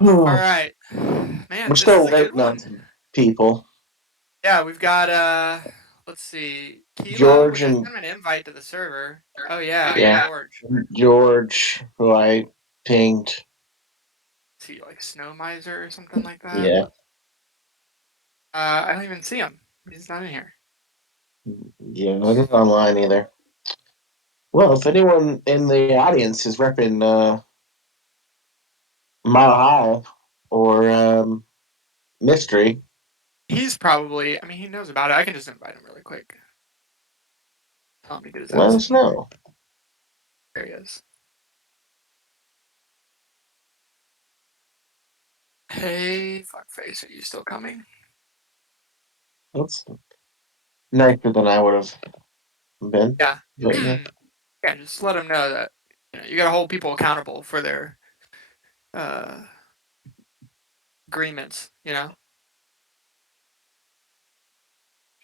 All right, man. We're This is still a good waiting on one. some people. Yeah, we've got let's see, Kilo, George which I and sent him an invite to the server. Oh yeah, yeah, George. George, who I pinged. Is he like Snow Miser or something like that? Yeah, I don't even see him. He's not in here. yeah, not online either. Well, if anyone in the audience is repping Mile High or Mystery, He's probably. I mean, he knows about it. I can just invite him really quick. Tell him to get his let ass us in here. know. There he is. Hey, fuckface, are you still coming? That's nicer than I would have been. Yeah. But, yeah. Yeah, just let him know that you got to hold people accountable for their uh, agreements.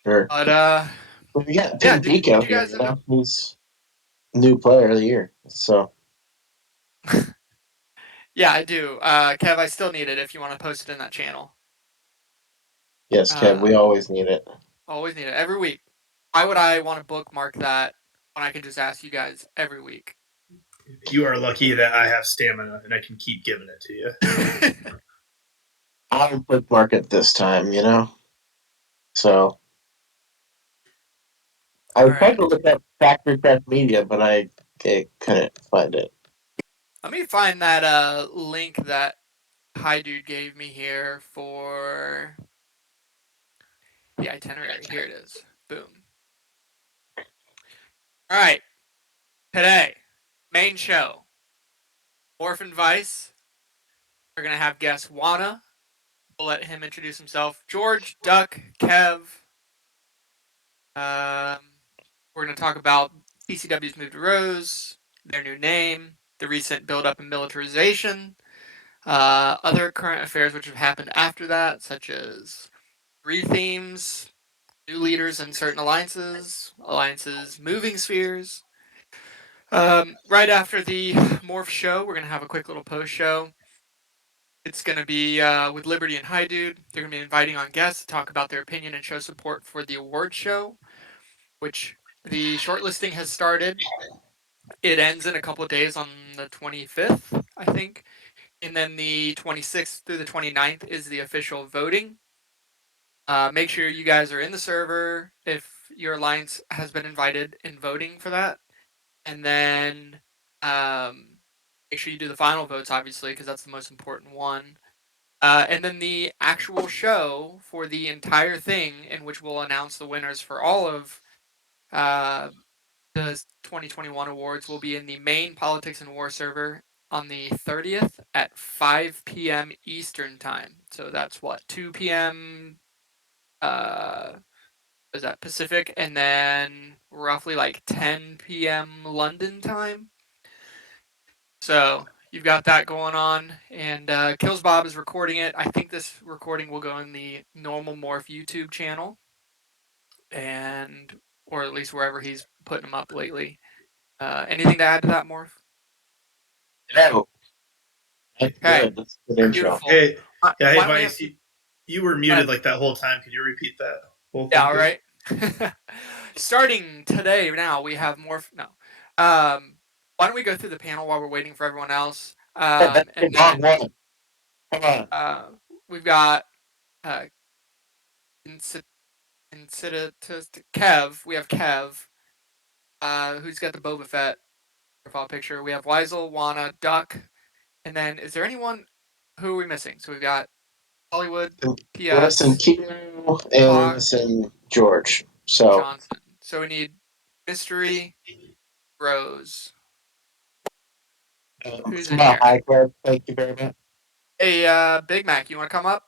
Sure. But But we got yeah. Ping Did Pico you here, guys you end up? know? He's new player of the year. So, Yeah, I do. Kev, I still need it if you want to post it in that channel. yes, Kev, we Um, always need it. always need it every week. Why would I want to bookmark that when I can just ask you guys every week? You are lucky that I have stamina and I can keep giving it to you. I'll bookmark it this time, you know? So, All I tried right. to look up Factory Craft Media, but I couldn't find it. Let me find that link that Hi Dude gave me here for the itinerary. Here it is. Boom. All right. Today, main show. Morf and Vice are going to have guest WANA. We'll let him introduce himself. George, Ducc, Kev. We're going to talk about PCW's move to Rose, their new name, the recent buildup in militarization, other current affairs which have happened after that, such as rethemes, new leaders in certain alliances moving spheres. Right after the Morph show, we're going to have a quick little post show. It's going to be with Liberty and Hi Dude. They're going to be inviting on guests to talk about their opinion and show support for the award show, which the shortlisting has started. It ends in a couple of days on the 25th, I think. And then the 26th through the 29th is the official voting. Make sure you guys are in the server if your alliance has been invited in voting for that. And then make sure you do the final votes, obviously, because that's the most important one. And then the actual show for the entire thing, in which we'll announce the winners for all of uh, the 2021 awards, will be in the main Politics and War server on the 30th at 5 p.m. Eastern time. So that's what, 2 p.m. Is that Pacific, and then roughly like 10 p.m. London time. So you've got that going on, and Kills Bob is recording it. I think this recording will go in the normal Morph YouTube channel, and or at least wherever he's putting them up lately. Anything to add to that, Morph? No, that's Okay, good. That's a good intro. beautiful. Hey, yeah, hey, Why don't we have? Vice, you were muted like that whole time. Could you repeat that whole Yeah, thing, all please? right. Starting today, now we have Morph. No. Why don't we go through the panel while we're waiting for everyone else? That's the And wrong then one. Come on. we've got uh, Kev. We have Kev, who's got the Boba Fett profile picture. We have Wizel, WANA, Ducc, and then is there anyone who are we missing? So we've got Hollywood, We're missing PS, Kino and we're Hawk, missing George. So, Johnson. So we need Mystery, Rose. Who's in Mile here? High Club, thank you very much. Hey, Big Mac, you want to come up?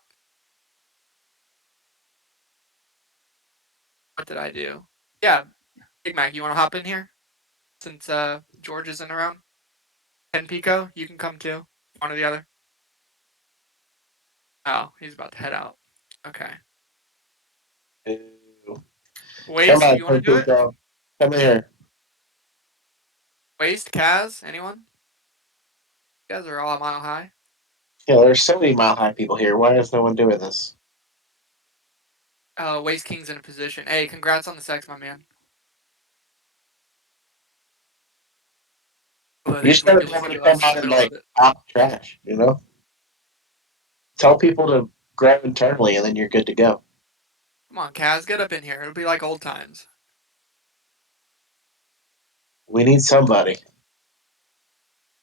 What did I do? Yeah, Big Mac, you want to hop in here? Since George isn't around. Ken Pico, you can come too. One or the other. Oh, he's about to head out. Okay. Come Waste, on, you want to do it? Pico. Come here. Waste, Kaz, anyone? You guys are all a mile high. there's so many Mile High people here. Why is no one doing this? Waste King's in a position. Hey, congrats on the sex, my man. Although You they just gotta bleep be able to you come us in out the and middle of like it. talk trash. Tell people to grab internally, and then you're good to go. Come on, Kaz, get up in here. It'll be like old times. We need somebody.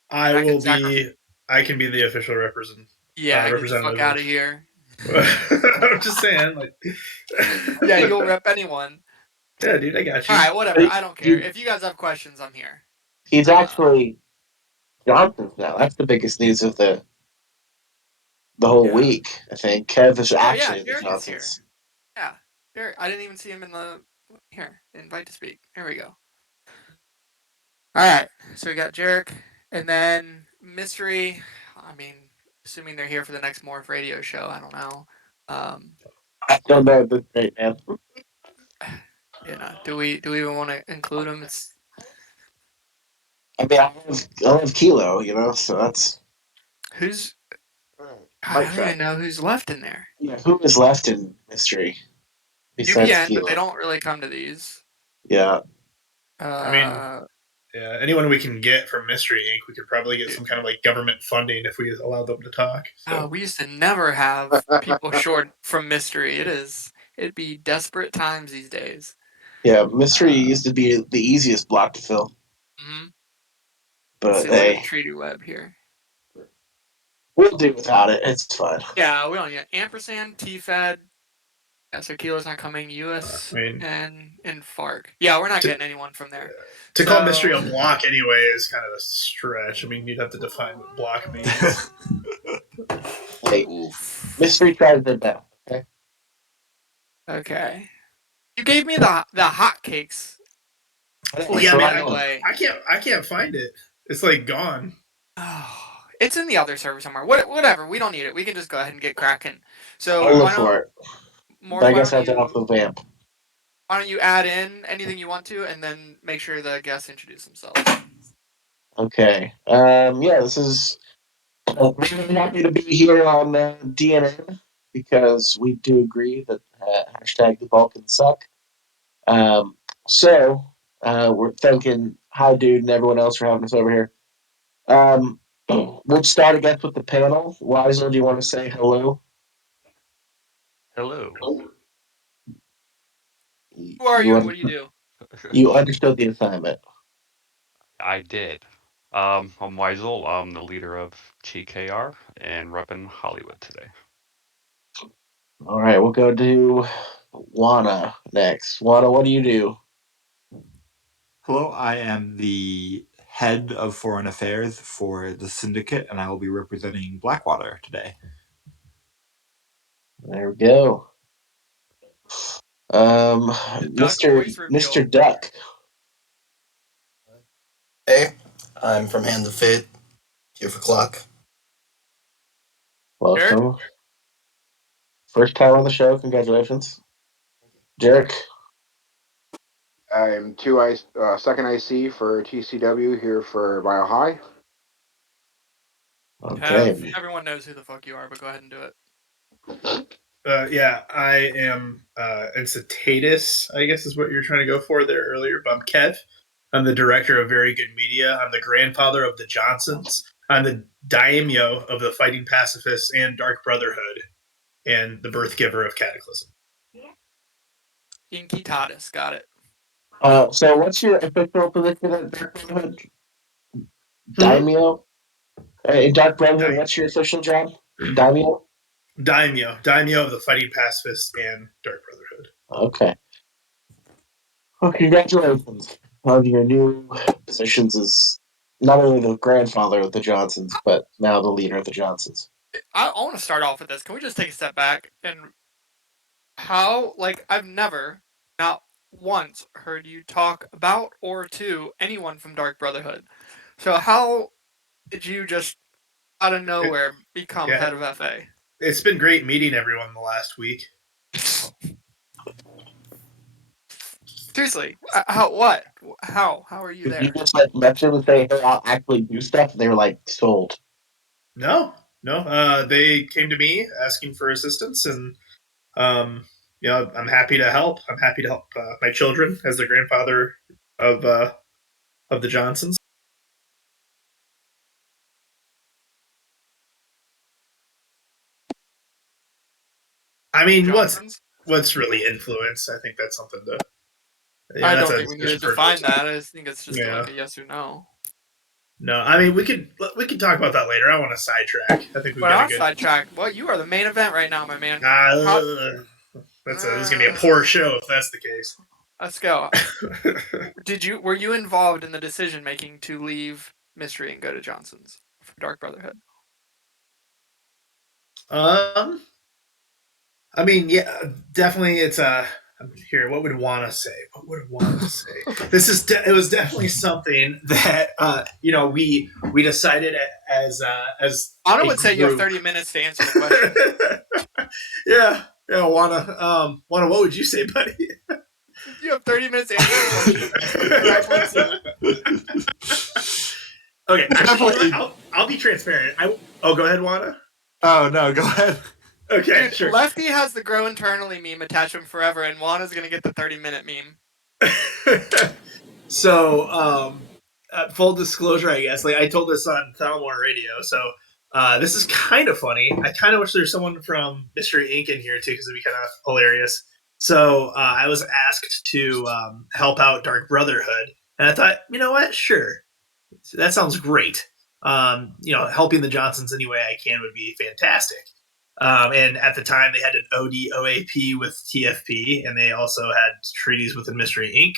I I can will sacrifice. be. I can be the official Yeah, get the fuck representative out of here. I'm just saying, like, Yeah, you'll rep anyone. yeah, dude, I got All you. right, whatever. I don't care. If you guys have questions, I'm here. He's Uh, actually Johnson's now. That's the biggest news of the whole yeah. week. I think Kev is Oh yeah, actually the Jeric is here. Johnsons. Yeah, Jeric. I didn't even see him in the here. Invite to speak. Here we go. All right, so we got Jeric, and then mystery. I mean, assuming they're here for the next Morf Radio show. I don't know. Um, I don't know at this rate, man. do we even want to include them? It's I mean, I love Kilo, so that's who's God, might I don't try. even know who's left in there. Yeah, who is left in mystery besides UBN, but they Kilo? don't really come to these. Yeah, I mean, Uh, yeah, anyone we can get from Mystery Inc., we could probably get dude, some kind of like government funding if we allow them to talk. So we used to never have people short from mystery. It'd be desperate times these days. yeah. Mystery Uh, used to be the easiest block to fill, mhm. Let's but see, look at the hey, treaty web here. we'll do without it. It's fine. Yeah, we don't need ampersand, T-Fed. Yeah, so Kilo's not coming. US I mean, and FARC. Yeah, we're not to, getting anyone from there. to call Mystery So a block anyway is kind of a stretch. I mean, you'd have to define what block means. Hey, oof. Mystery tries their best. Okay. Okay. You gave me the hotcakes Yeah, I link, mean, by the way. I can't find it. It's like gone. Oh, it's in the other server somewhere. Whatever. We don't need it. We can just go ahead and get cracking. So I'll look for it. But Morph? I guess I have to off the vamp. Why don't you add in anything you want to, and then make sure the guests introduce themselves. Okay. Yeah, this is really happy to be here on DNN because we do agree that hashtag the Balkans suck. Um, so we're thanking Hi Dude and everyone else for having us over here. We'll start, I guess, with the panel. Wizel, do you want to say hello? Hello. Who are you You and what do you do? you understood the assignment. I did. I'm Wizel. I'm the leader of TKR and repping Hollywood today. All right, we'll go to WANA next. WANA, what do you do? Hello, I am the head of foreign affairs for the syndicate, and I will be representing Blackwater today. There we go. The Ducc Mr. voice reveal. Mr. Ducc. Hey, I'm from Hands of Fate, here for Clock. Jeric? Welcome. First time on the show. Congratulations. Jeric. I'm second IC for TCW here for Mile High. Okay. Everyone knows who the fuck you are, but go ahead and do it. Yeah, I am Incitatus, I guess is what you're trying to go for there earlier. But I'm Kev. I'm the director of Very Good Media. I'm the grandfather of the Johnsons. I'm the daimyo of the Fighting Pacifists and Dark Brotherhood, and the birth giver of Cataclysm. Inky Tatis, got it. So what's your official position at Dark Brotherhood? Hmm? Daimyo? In Dark Brotherhood, Daimyo. what's your official job? Daimyo? Daimyo of the Fighting Pacifists and Dark Brotherhood. Okay. Well, congratulations on your new positions as not only the grandfather of the Johnsons, but now the leader of the Johnsons. I want to start off with this. Can we just take a step back and I've never, not once, heard you talk about or to anyone from Dark Brotherhood. So how did you just out of nowhere become Yeah, head of FA? it's been great meeting everyone the last week. Seriously, how? What? How? How are you Did you there? just like message them and say, "Hey, I'll actually do stuff"? And they were like, "Sold." No, No, they came to me asking for assistance, and I'm happy to help. I'm happy to help my children as the grandfather of the Johnsons. I mean, Johnsons? what's really influence? I think that's something to. Yeah, I that's don't a think we need to discussion for define another time. that. I just think it's just Yeah. like a yes or no. No, I mean we could talk about that later. I want to sidetrack. I think we've But got a on good. sidetrack, well, you are the main event right now, my man. This is gonna be a poor show if that's the case. Let's go. Were you involved in the decision making to leave Mystery and go to Johnson's for Dark Brotherhood? I mean, yeah, definitely. It's here. What would WANA say? What would WANA say? It was definitely something that we decided as Anna would say you have 30 minutes to answer the question. yeah, WANA. WANA, what would you say, buddy? You have 30 minutes to answer the question. Okay, I'll be transparent. Go ahead, WANA. Oh no, go ahead. Okay, dude, sure. Lefty has the grow internally meme attached to him forever, and Juana's gonna get the 30-minute meme. So, full disclosure, I guess, like I told this on Morf Radio, so this is kind of funny. I kind of wish there's someone from Mystery Inc. in here too, because it'd be kind of hilarious. So I was asked to help out Dark Brotherhood, and I thought, you know what, sure, that sounds great. Helping the Johnsons any way I can would be fantastic. And at the time, they had an ODOAP with TFP, and they also had treaties with the Mystery Inc.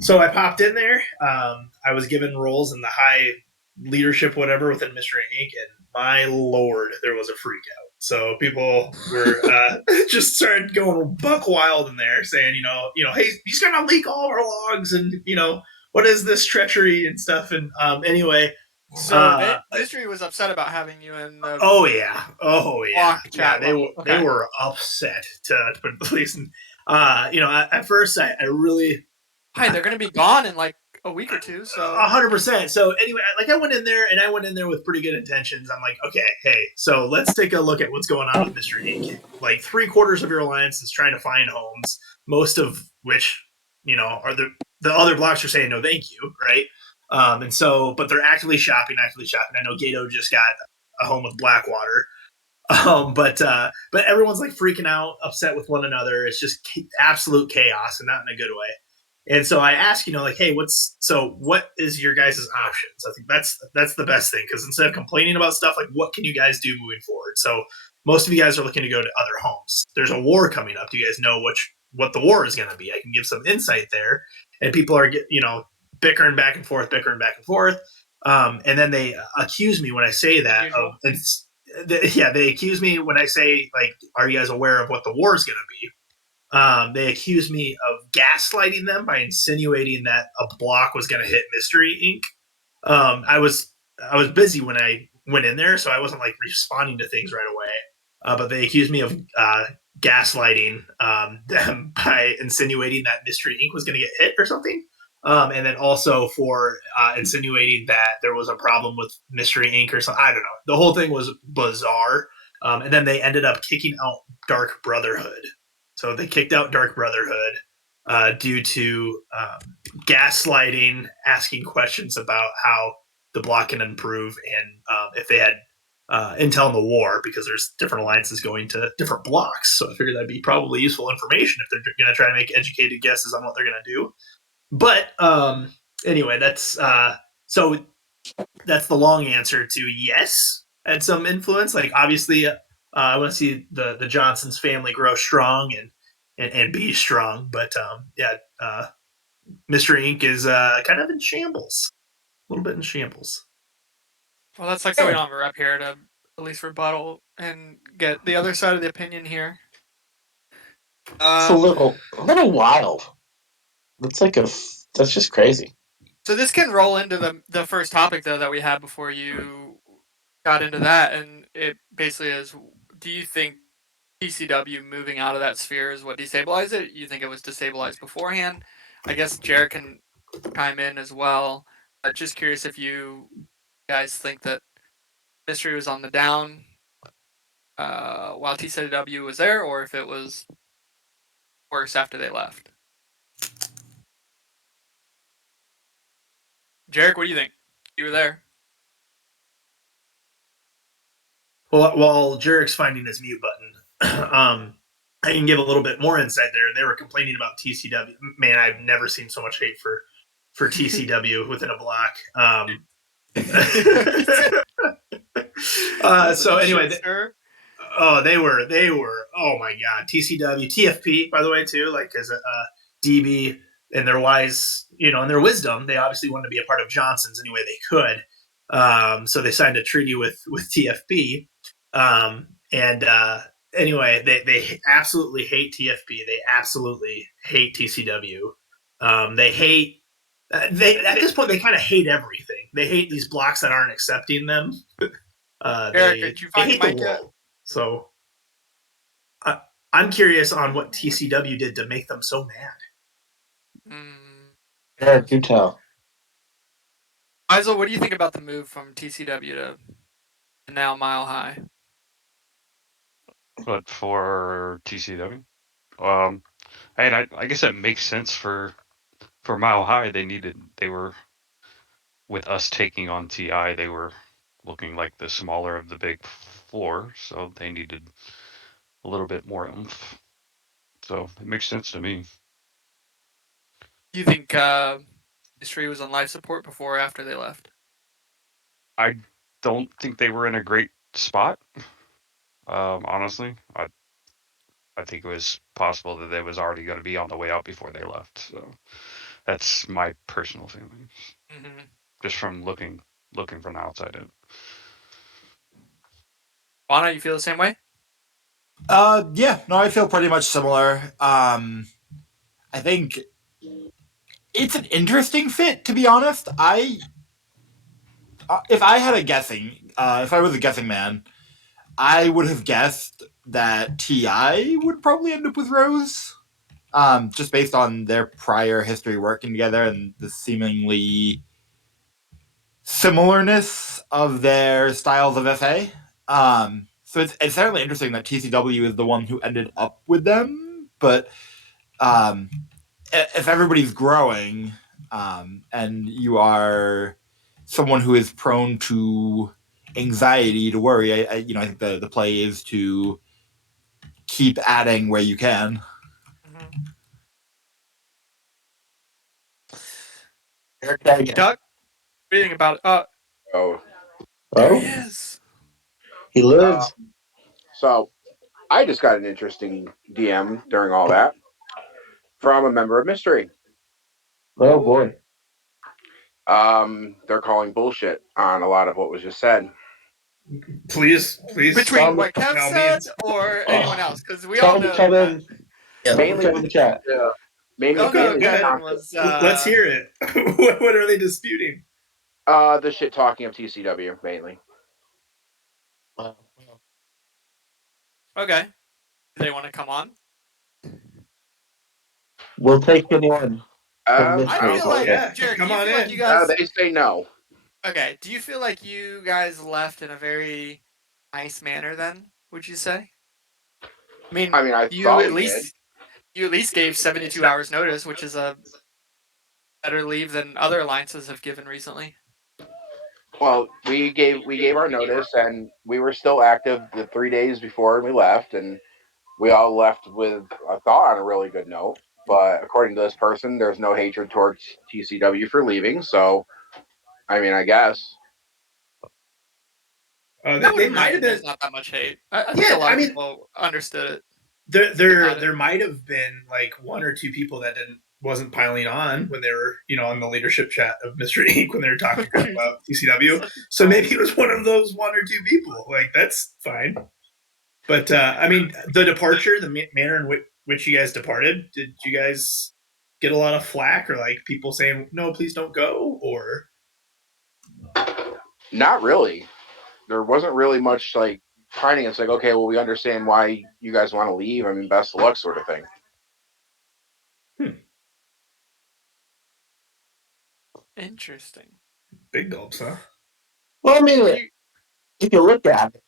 So I popped in there. I was given roles in the high leadership, whatever, within Mystery Inc. And my lord, there was a freak out. So people were just started going buck wild in there, saying, hey, he's gonna leak all of our logs, and what is this treachery and stuff. And anyway. So Mystery was upset about having you in the. Oh yeah. Chat they were upset to put it the least. And at first I really. Hi, they're gonna be gone in like a week or two. So 100%. So anyway, I went in there with pretty good intentions. I'm like, okay, hey, so let's take a look at what's going on with Mystery Inc. Like 3/4 of your alliance is trying to find homes, most of which are the other blocks are saying no, thank you, right? And so, but they're actively shopping. I know GATO just got a home with Blackwater. But everyone's like freaking out, upset with one another. It's just absolute chaos, and not in a good way. And so I ask, hey, what is your guys' options? I think that's the best thing, because instead of complaining about stuff, like what can you guys do moving forward? So most of you guys are looking to go to other homes. There's a war coming up. Do you guys know what the war is going to be? I can give some insight there, and people are bickering back and forth. And then they accuse me when I say that. They accuse me when I say, like, are you guys aware of what the war is going to be? They accused me of gaslighting them by insinuating that a block was going to hit Mystery Inc. I was busy when I went in there, so I wasn't like responding to things right away. But they accused me of gaslighting them by insinuating that Mystery Inc. was going to get hit or something. And then also for insinuating that there was a problem with Mystery Inc. or something. I don't know. The whole thing was bizarre. And then they ended up kicking out Dark Brotherhood. So they kicked out Dark Brotherhood due to gaslighting, asking questions about how the block can improve, and if they had intel in the war, because there's different alliances going to different blocks. So I figured that'd be probably useful information if they're going to try to make educated guesses on what they're going to do. But anyway, that's the long answer to yes, had some influence. Like, obviously, I want to see the Johnsons family grow strong and be strong. But Mystery Inc. is kind of in shambles, a little bit in shambles. Well, that's like so we don't have a rep here to at least rebuttal and get the other side of the opinion here. It's a little wild. That's just crazy. So this can roll into the first topic though that we had before you got into that, and it basically is: do you think TCW moving out of that sphere is what destabilized it? You think it was destabilized beforehand? I guess Jeric can chime in as well. Just curious if you guys think that Mystery was on the down while TCW was there, or if it was worse after they left. Jeric, what do you think? You were there. Well, while Jeric's finding his mute button, I can give a little bit more insight there. They were complaining about TCW. Man, I've never seen so much hate for TCW within a block. So anyway, they were. Oh my god, TCW, TFP, by the way, too. Like as a DB and their wise, and their wisdom, they obviously wanted to be a part of Johnson's any way they could. So they signed a treaty with TFP. And anyway, they absolutely hate TFP. They absolutely hate TCW. They hate. They at this point they kind of hate everything. They hate these blocks that aren't accepting them. Eric, did you find hate your the mic yet? world. So I'm curious on what TCW did to make them so mad. Eric, you tell. Wizel, what do you think about the move from TCW to now Mile High? But for TCW, I guess that makes sense for Mile High. They were with us taking on TI. They were looking like the smaller of the big four, so they needed a little bit more oomph. So it makes sense to me. Do you think Mystery was on life support before or after they left? I don't think they were in a great spot. Honestly, I think it was possible that they was already going to be on the way out before they left. So that's my personal feeling, just from looking from the outside in. WANA, you feel the same way? Yeah, no, I feel pretty much similar. I think it's an interesting fit, to be honest. If I had a guessing, if I was a guessing man, I would have guessed that TI would probably end up with Rose, just based on their prior history working together and the seemingly similarness of their styles of FA. So it's certainly interesting that TCW is the one who ended up with them, but if everybody's growing and you are someone who is prone to anxiety, to worry, I think the play is to keep adding where you can. Ducc, what do you think about it? There he is. He lives. So I just got an interesting DM during all that from a member of Mystery. Oh boy. They're calling bullshit on a lot of what was just said. Please. Between what Kev said or anyone else, because we all know Kevin. Mainly in the chat. Mainly Kevin was. Let's hear it. What are they disputing? The shit talking of TCW mainly. Okay. Do they want to come on? We'll take anyone. I feel like, Jeric, come do you on feel in. like you guys... they say no. Okay, do you feel like you guys left in a very nice manner then, would you say? I mean, you at least gave 72 hours notice, which is a better leave than other alliances have given recently. Well, we gave our notice, and we were still active the 3 days before we left, and we all left with a thought on a really good note. But according to this person, there's no hatred towards TCW for leaving. So, I mean, I guess. They might have been. There's not that much hate. I think a lot of people understood it. There might have been like one or two people that wasn't piling on when they were, on the leadership chat of Mystery Inc. when they were talking about TCW. So maybe it was one of those one or two people. Like, that's fine. But I mean, the departure, the manner in which you guys departed, did you guys get a lot of flack or like people saying, no, please don't go? Or not really. There wasn't really much like pining. It's like, okay, well, we understand why you guys want to leave. I mean, best of luck, sort of thing. Interesting. Big gulps, huh? Well, I mean, if you look at it,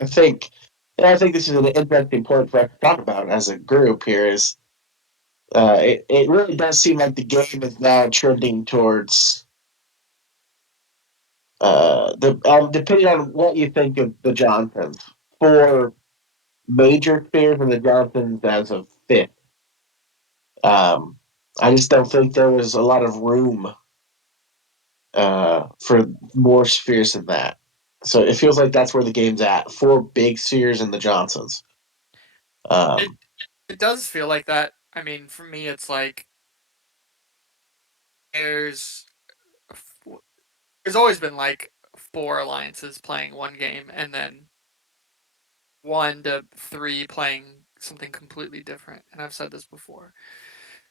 I think, and I think this is an interesting point for us to talk about as a group here is it really does seem like the game is now trending towards depending on what you think of the Johnsons, for major spheres and the Johnsons as a fit. I just don't think there was a lot of room for more spheres than that. So it feels like that's where the game's at. 4 big spheres and the Johnsons. It it does feel like that. I mean, for me, it's like there's there's always been like 4 alliances playing one game, and then 1 to 3 playing something completely different. And I've said this before.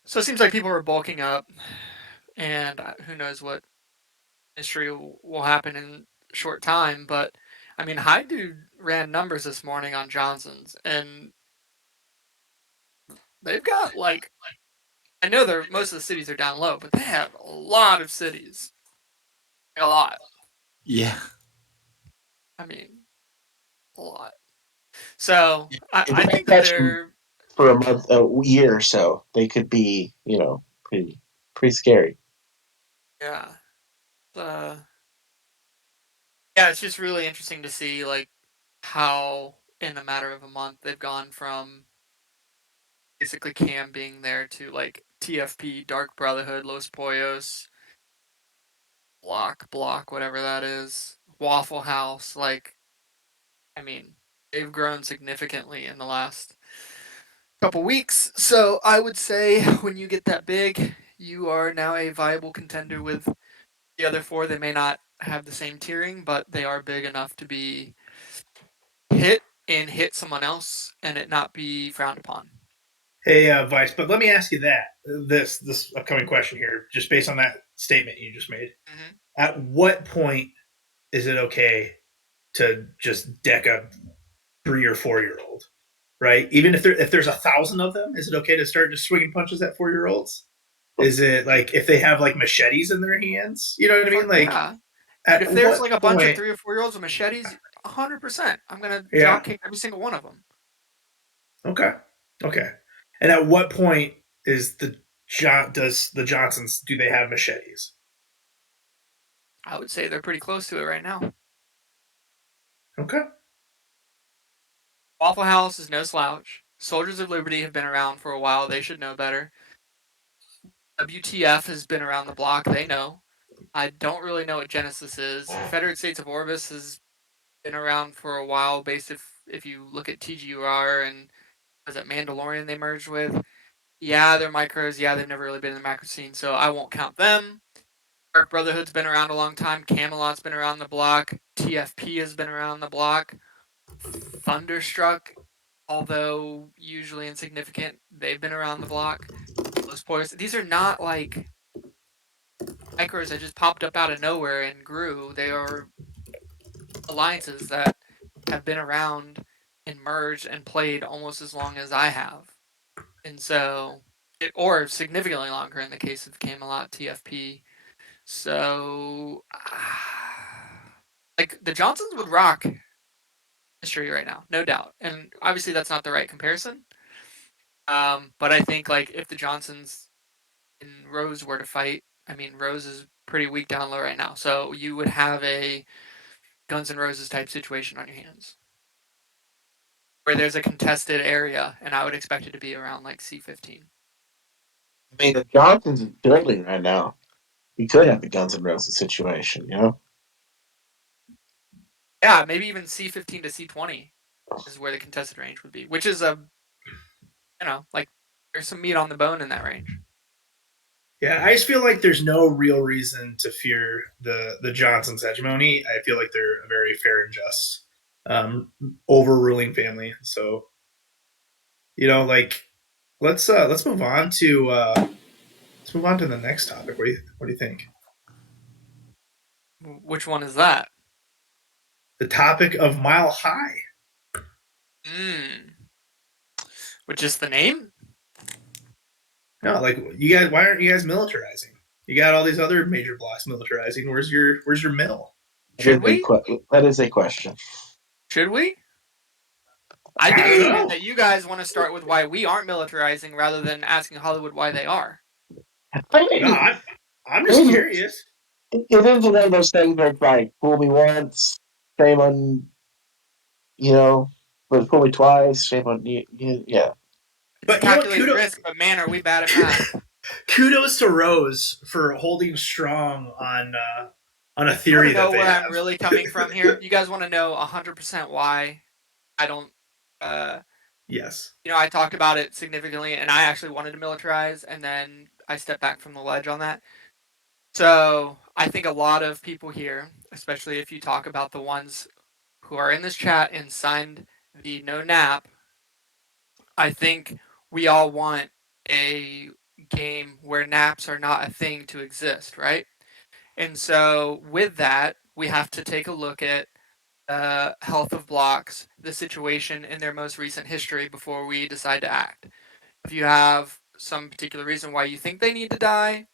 So it seems like people are bulking up, and who knows what history will happen in a short time. But I mean, High Dude ran numbers this morning on Johnson's, and they've got like, I know they're most of the cities are down low, but they have a lot of cities, a lot. Yeah. I mean, a lot. So If I they think that catch them they're, for a year or so, they could be, pretty scary. yeah, uh, yeah. It's just really interesting to see like how in a matter of a month they've gone from basically Cam being there to like TFP, Dark Brotherhood, Los Pollos, Block, whatever that is, Waffle House. Like, I mean, they've grown significantly in the last couple weeks. So I would say when you get that big, you are now a viable contender with the other 4. They may not have the same tiering, but they are big enough to be hit and hit someone else and it not be frowned upon. Hey, Vice, but let me ask you this upcoming question here, just based on that statement you just made. Mm-hmm. At what point is it okay to just deck a 3 or 4 year old? Right? Even if there's 1,000 of them, is it okay to start just swinging punches at 4-year-olds? Is it like if they have like machetes in their hands? You know what I mean? Fuck Like, yeah. Dude, at if there's what like a bunch of point? 3 or 4 year olds with machetes, 100%. I'm gonna drop Yeah. kick every single one of them. Okay. Okay. And at what point is does the Johnsons, do they have machetes? I would say they're pretty close to it right now. Okay. Waffle House is no slouch. Soldiers of Liberty have been around for a while. They should know better. WTF has been around the block. They know. I don't really know what Genesis is. Confederate States of Orbis has been around for a while, based if you look at TGUR and was it Mandalorian they merged with. Yeah, they're micros. Yeah, they've never really been in the macro scene, so I won't count them. Dark Brotherhood's been around a long time. Camelot's been around the block. TFP has been around the block. Thunderstruck, although usually insignificant, they've been around the block. Those boys, these are not like micros that just popped up out of nowhere and grew. They are alliances that have been around and merged and played almost as long as I have. And so, or significantly longer in the case of Camelot, TFP. So, like the Johnsons would rock history right now, no doubt. And obviously, that's not the right comparison. But I think like if the Johnsons and Rose were to fight, I mean Rose is pretty weak down low right now, so you would have a Guns N' Roses type situation on your hands where there's a contested area, and I would expect it to be around like C15. I mean, the Johnsons is building right now. We could have the Guns N' Roses situation. Yeah, maybe even C15 to C20 is where the contested range would be, which is like there's some meat on the bone in that range. Yeah, I just feel like there's no real reason to fear the Johnsons' hegemony. I feel like they're a very fair and just overruling family. So, like let's move on to the next topic. What do you think? Which one is that? The topic of Mile High. Which is the name? No, like you guys, why aren't you guys militarizing? You got all these other major blocks militarizing. Where's your mill? Should we? That is a question. Should we? I think it's weird that you guys want to start with why we aren't militarizing rather than asking Hollywood why they are. No, I'm just curious. It is one of those things where it's like, fool me once, shame on, but fool me twice, shame on you. Yeah. But calculated risk, but man, are we bad at math. Kudos to Rose for holding strong on a theory that they have. Where I'm really coming from here? You guys want to know 100% why I don't... yes. I talked about it significantly, and I actually wanted to militarize, and then I stepped back from the ledge on that. So I think a lot of people here, especially if you talk about the ones who are in this chat and signed the no nap, I think we all want a game where naps are not a thing to exist, right? And so with that, we have to take a look at health of blocks, the situation in their most recent history before we decide to act. If you have some particular reason why you think they need to die,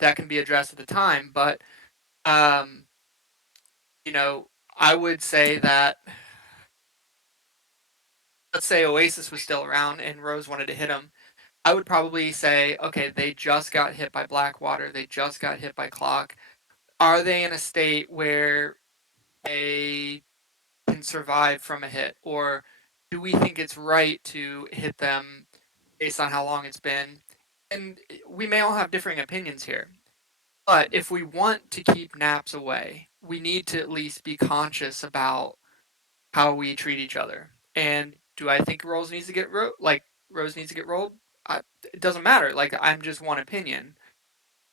that can be addressed at the time. But, I would say that, let's say Oasis was still around and Rose wanted to hit him. I would probably say, okay, they just got hit by Blackwater. They just got hit by Clock. Are they in a state where they can survive from a hit? Or do we think it's right to hit them based on how long it's been? And we may all have differing opinions here. But if we want to keep naps away, we need to at least be conscious about how we treat each other. And do I think Rose needs to get Rose needs to get rolled? It doesn't matter. I'm just one opinion.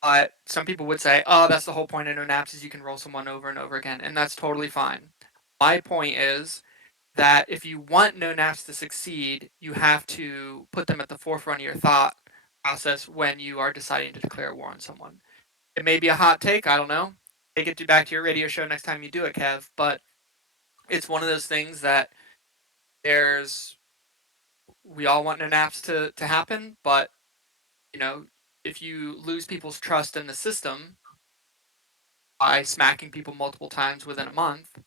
But some people would say, oh, that's the whole point of no naps is you can roll someone over and over again. And that's totally fine. My point is that if you want no naps to succeed, you have to put them at the forefront of your thought process when you are deciding to declare war on someone. It may be a hot take, I don't know. Take it back to your radio show next time you do it, Kev. But it's one of those things that we all want no naps to happen, but if you lose people's trust in the system by smacking people multiple times within a month,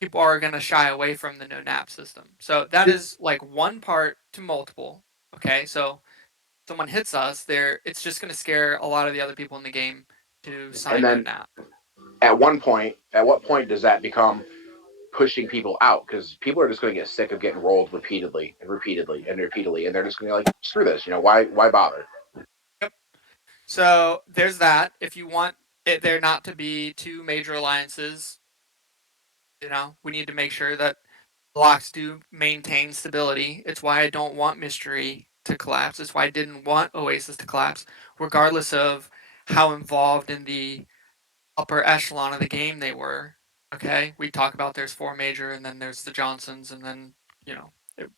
people are going to shy away from the no nap system. So that is like one part to multiple. Okay, so someone hits us, it's just going to scare a lot of the other people in the game to sign no nap. At what point does that become pushing people out? Because people are just going to get sick of getting rolled repeatedly and repeatedly and repeatedly, and they're just going to be like, screw this, why bother? Yep. So there's that. If you want there not to be two major alliances, we need to make sure that blocks do maintain stability. It's why I don't want Mystery to collapse. It's why I didn't want Oasis to collapse, regardless of how involved in the upper echelon of the game they were. Okay, we talk about there's four major, and then there's the Johnsons, and then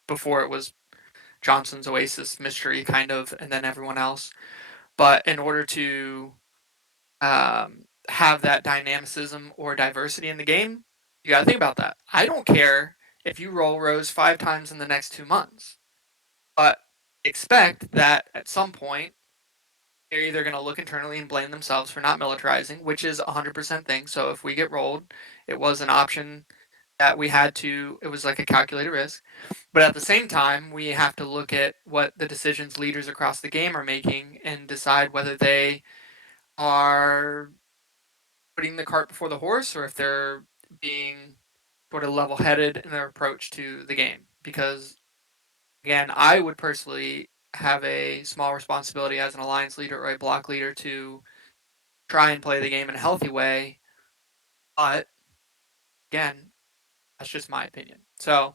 before it was Johnson's, Oasis, Mystery, kind of, and then everyone else. But in order to have that dynamicism or diversity in the game, you got to think about that. I don't care if you roll Rose 5 times in the next 2 months, but expect that at some point they're either going to look internally and blame themselves for not militarizing, which is 100% thing. So if we get rolled, it was an option that we had to, it was like a calculated risk. But at the same time, we have to look at what the decisions leaders across the game are making and decide whether they are putting the cart before the horse or if they're being sort of level-headed in their approach to the game. Because, again, I would personally have a small responsibility as an alliance leader or a block leader to try and play the game in a healthy way. But, again, that's just my opinion. So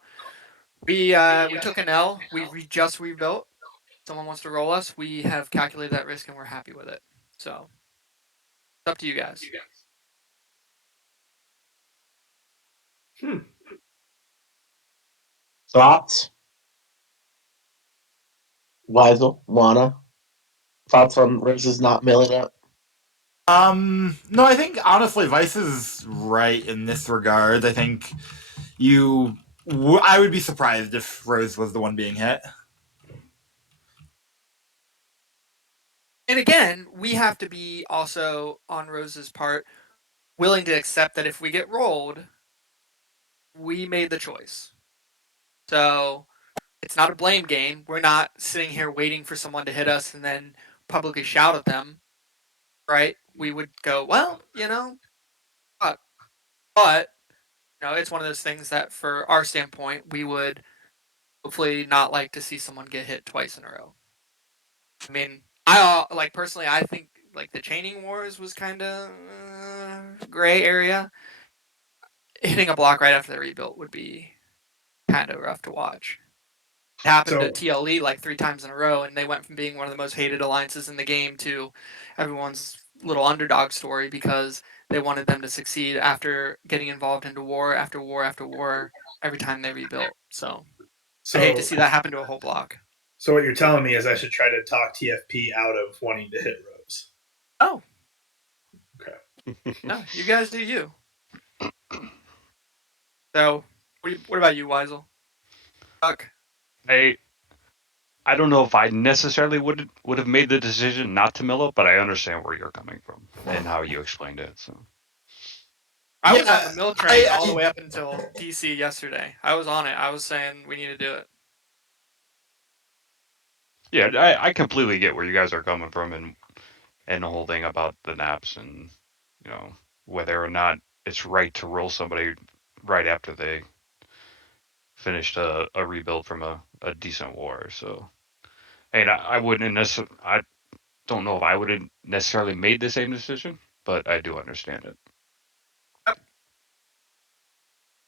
we took an L. We just rebuilt. Someone wants to roll us. We have calculated that risk and we're happy with it. So it's up to you guys. Thoughts? Wizel, WANA? Thoughts on Rose's not milling up? No, I think honestly, Vice is right in this regard. I think I would be surprised if Rose was the one being hit. And again, we have to be also on Rose's part willing to accept that if we get rolled, we made the choice. So it's not a blame game. We're not sitting here waiting for someone to hit us and then publicly shout at them, right? We would go, well, fuck. But it's one of those things that, for our standpoint, we would hopefully not like to see someone get hit twice in a row. I mean, personally, I think like the chaining wars was kind of gray area. Hitting a block right after the rebuild would be kind of rough to watch. It happened to So TLE like 3 times in a row, and they went from being one of the most hated alliances in the game to everyone's little underdog story because they wanted them to succeed after getting involved into war after war after war every time they rebuilt. So I'd hate to so see that happen to a whole block. so what you're telling me is I should try to talk TFP out of wanting to hit Rose. Oh, Okay. no, you guys do you. So, what about you, Wizel? Fuck. I don't know if I necessarily would have made the decision not to mill it, but I understand where you're coming from and how you explained it. So I was on Yeah, the mill train all the way up until DC yesterday. I was on it. I was saying we need to do it. yeah, I completely get where you guys are coming from and the whole thing about the naps and whether or not it's right to roll somebody right after they finished a rebuild from a decent war. So and I wouldn't necessarily. I don't know if I would have necessarily made the same decision, but I do understand it. Yep.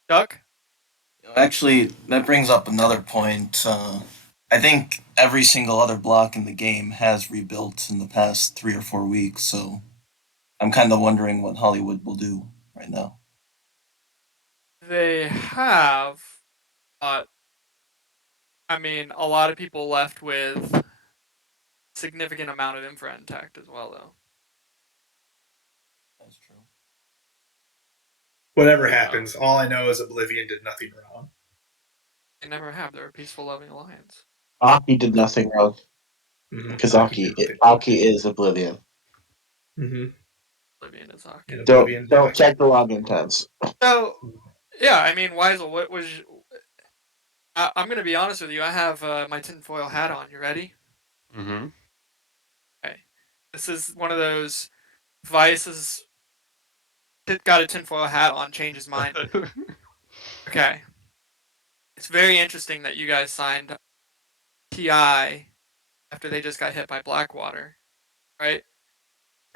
Duck? Actually, that brings up another point. I think every single other block in the game has rebuilt in the past 3 or 4 weeks, so I'm kind of wondering what Hollywood will do right now. They have, but I mean, a lot of people left with significant amount of infra intact as well, though. That's true. Whatever happens, all I know is Oblivion did nothing wrong. They never have. They're a peaceful, loving alliance. Aki did nothing wrong because Aki is Oblivion. Mm-hmm. Oblivion is Zucc. And Don't Oblivion don't check the login times. So, yeah, I mean, Wizel, what was? I'm gonna be honest with you. I have my tinfoil hat on. You ready? Mm-hmm. Okay. This is one of those Vice's got a tinfoil hat on, change his mind. Okay. It's very interesting that you guys signed TI after they just got hit by Blackwater, right?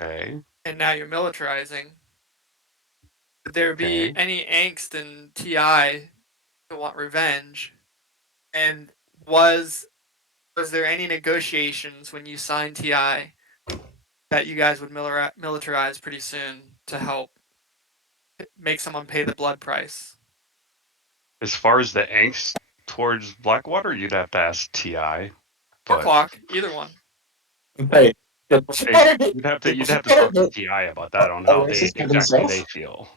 Okay. And now you're militarizing. Would there be Okay. any angst in TI to want revenge? And was there any negotiations when you signed TI that you guys would militarize pretty soon to help make someone pay the blood price? As far as the angst towards Blackwater, you'd have to ask Ti. Or But clock, either one. Hey, you'd have to talk to Ti about that on how they racist by exactly themselves? they feel.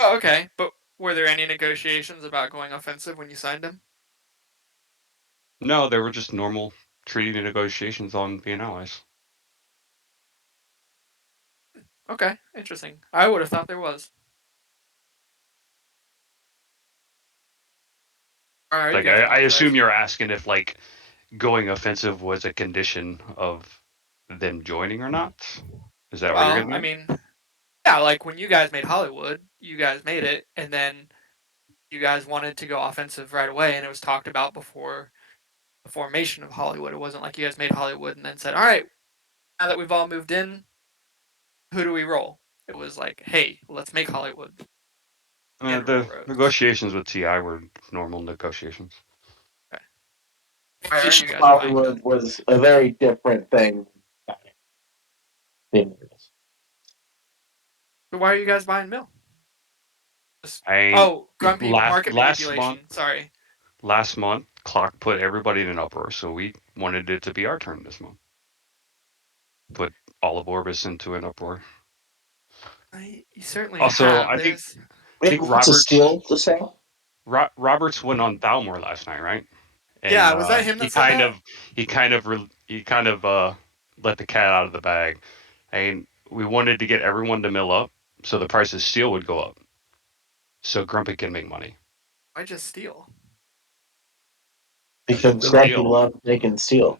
Oh, okay. But were there any negotiations about going offensive when you signed him? No, they were just normal treaty negotiations on being allies. Okay, interesting. I would have thought there was. All right, you Like guys I assume militarize. you're asking if like going offensive was a condition of them joining or not. Is that what you're Well, getting I at? mean, yeah, like when you guys made Hollywood, you guys made it, and then you guys wanted to go offensive right away, and it was talked about before the formation of Hollywood. It wasn't like you guys made Hollywood and then said, "All right, now that we've all moved in, who do we roll?" It was like, "Hey, let's make Hollywood and roll The Rhodes." negotiations with Ti were normal negotiations. Okay. Why are you guys buying Mill? Hollywood was a very different thing. So why are you guys buying Mill? Just, I oh, grumpy market last month manipulation. Sorry. Clock put everybody in an uproar, so we wanted it to be our turn this month. Put all of Orbis into an uproar. You certainly Also, have. I think There's We have think lots of Roberts steel to sell. Roberts went on Thalmor last night, right? And Yeah, was that him that said that? he kind of let the cat out of the bag. And we wanted to get everyone to mill up so the price of steel would go up, so Grumpy can make money. Why just steal? Because The some rate. people love making steel.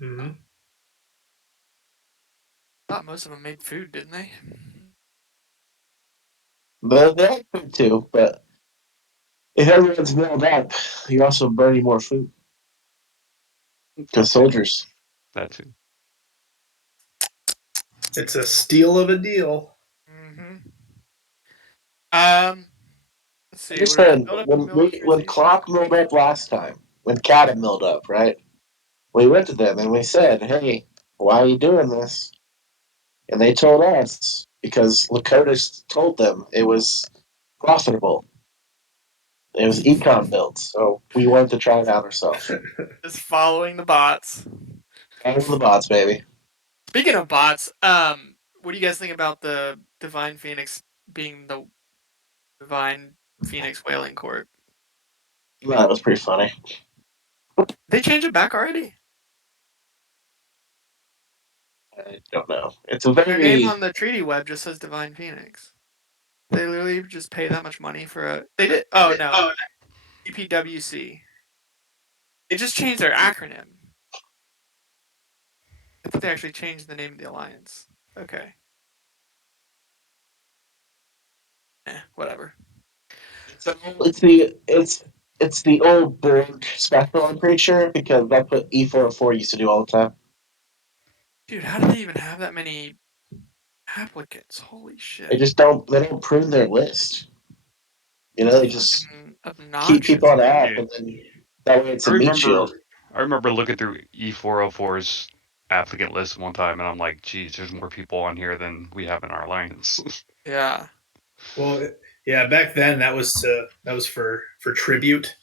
Mm-hmm. I thought most of them made food, didn't they? But they like food too. But if everyone's milled up, you're also burning more food. Because soldiers. That too. It's a steal of a deal. Mm-hmm. Um, let's I see. just What else? said Build up when militarization. Clock milled up last time, when Cat milled up, right? We went to them and we said, "Hey, why are you doing this?" And they told us because Lakotas told them it was profitable. It was econ builds, so we wanted to try it out ourselves. Just following the bots. All the bots, baby. Speaking of bots, what do you guys think about the Divine Phoenix being the Divine Phoenix Whaling Corp? That was pretty funny. They changed it back already? I don't know. It's a Their name very on the treaty web just says Divine Phoenix. They literally just pay that much money for a. They did. Oh no, EPWC. They just changed their acronym. I thought they actually changed the name of the alliance. Okay. Whatever. it's the old Borg special. I'm pretty sure because that's what E404 used to do all the time. Dude, how do they even have that many applicants? Holy They shit. just don't prune their list. You know, they just Fucking keep people obnoxious, on the man. app, and then that way it's I a meat shield. remember looking through E404's applicant list one time, and I'm like, geez, there's more people on here than we have in our alliance. Yeah. Well, yeah, back then that was for tribute.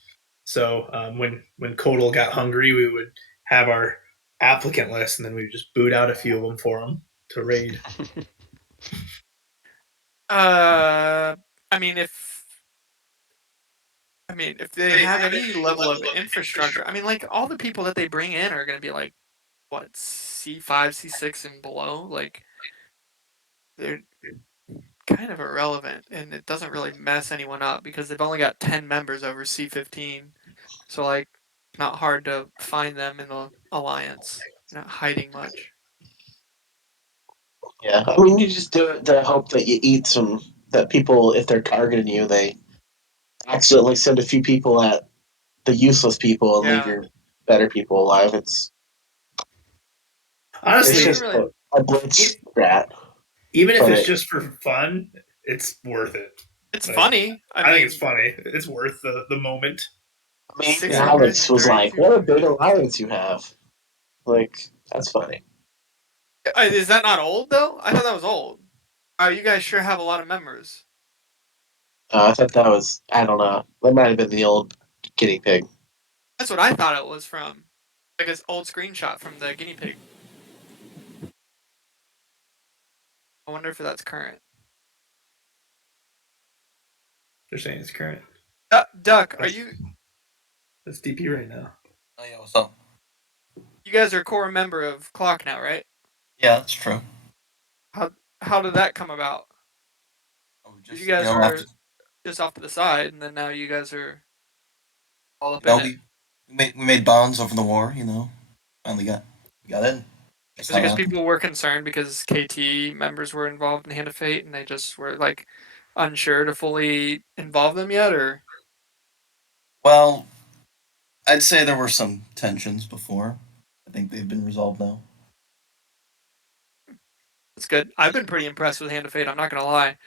So when Codal got hungry, we would have our applicant list, and then we would just boot out a few of them for him to raid. Uh, I mean, if they have any level of infrastructure, I mean, like all the people that they bring in are going to be like what C5, C6, and below. Like they're kind of irrelevant, and it doesn't really mess anyone up because they've only got 10 members over C15. So like, not hard to find them in the alliance. They're not hiding much. Yeah, I mean, you just do it to hope that you eat some. That people, if they're targeting you, they accidentally send a few people at the useless people and leave Yeah. your better people alive. It's It Honestly, doesn't just really. a blitz e- strat, even if but it's it. just for fun, it's worth it. It's Like, funny. I I think it's mean, funny. It's worth the moment. I mean, even Alex was like, 632. "What a big alliance you have!" Like, that's funny. Is that not old though? I thought that was old. Oh, you guys sure have a lot of members. I thought that was. I don't know. That might have been the old guinea pig. That's what I thought it was from. Like this old screenshot from the guinea pig. I wonder if that's current. They're saying it's current. Duck, are That's you? that's DP right now. Oh yeah, what's up? You guys are a core member of Clock now, right? Yeah, that's true. How how did that come about? We You just guys after were just off to the side, and then now you guys are all up in it. we made bonds over the war. Finally got in. That's Is it how it because happened. people were concerned because KT members were involved in Hand of Fate, and they just were like unsure to fully involve them yet, or Well, I'd say there were some tensions before. I think they've been resolved now. it's good. I've been pretty impressed with Hand of Fate. I'm not gonna lie.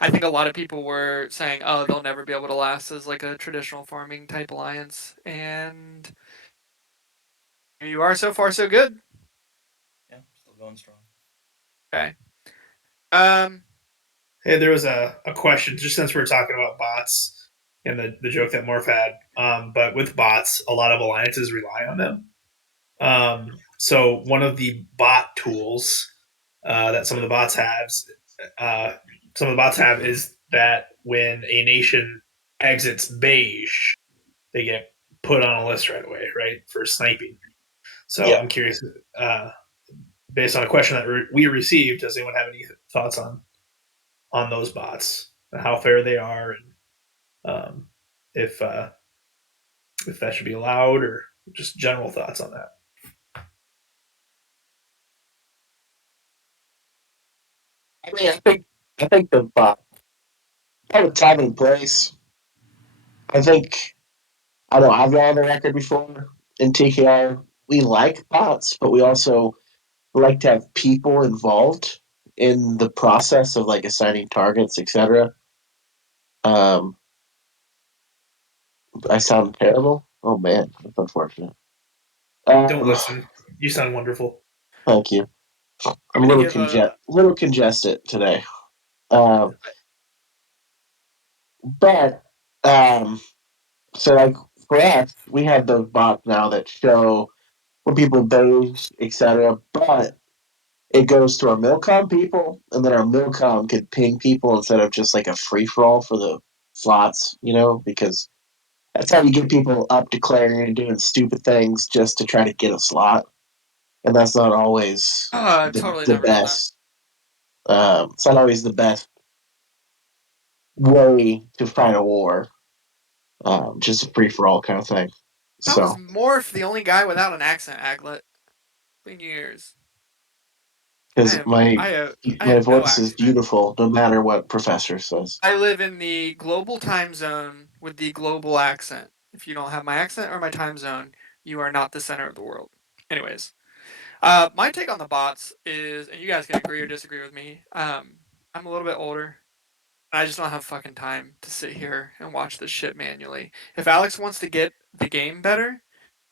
I think a lot of people were saying, "Oh, they'll never be able to last as like a traditional farming type alliance," and here you are. So far, so good. Yeah, still going strong. Okay. Um. Hey, there was a question just since we're talking about bots and the joke that Morph had. But with bots, a lot of alliances rely on them. So one of the bot tools that uh, some of the bots have is that when a nation exits Beige, they get put on a list right away, right, for sniping. So Yeah. I'm curious, based on a question that we received, does anyone have any thoughts on those bots, and how fair they are, and um, if uh, if that should be allowed, or just general thoughts on that? I mean, I think the time and place. I think I know I've been on the record before in TKR. We like bots, but we also like to have people involved in the process of like assigning targets, etc. Um, I sound terrible. Oh man, that's unfortunate. Don't Um, listen. You sound wonderful. thank you. I'm I'm a gonna little give a little congested today. Um, but so like for us, we have those bots now that show when people beige, etc. But it goes to our milcom people, and then our milcom could ping people instead of just like a free for all for the slots, because that's how you get people up declaring and doing stupid things just to try to get a slot, and that's not always I've the totally the never done that. best. It's not always the best way to fight a war. Just a free for all kind of thing. How is So, Morf the only guy without an accent, Aglet? In years, I because am. my I have. I my have no voice is accent. beautiful, no matter what professor says. I live in the global time zone with the global accent. If you don't have my accent or my time zone, you are not the center of the world. Anyways, my take on the bots is, and you guys can agree or disagree with me. I'm a little bit older. I just don't have fucking time to sit here and watch this shit manually. If Alex wants to get the game better,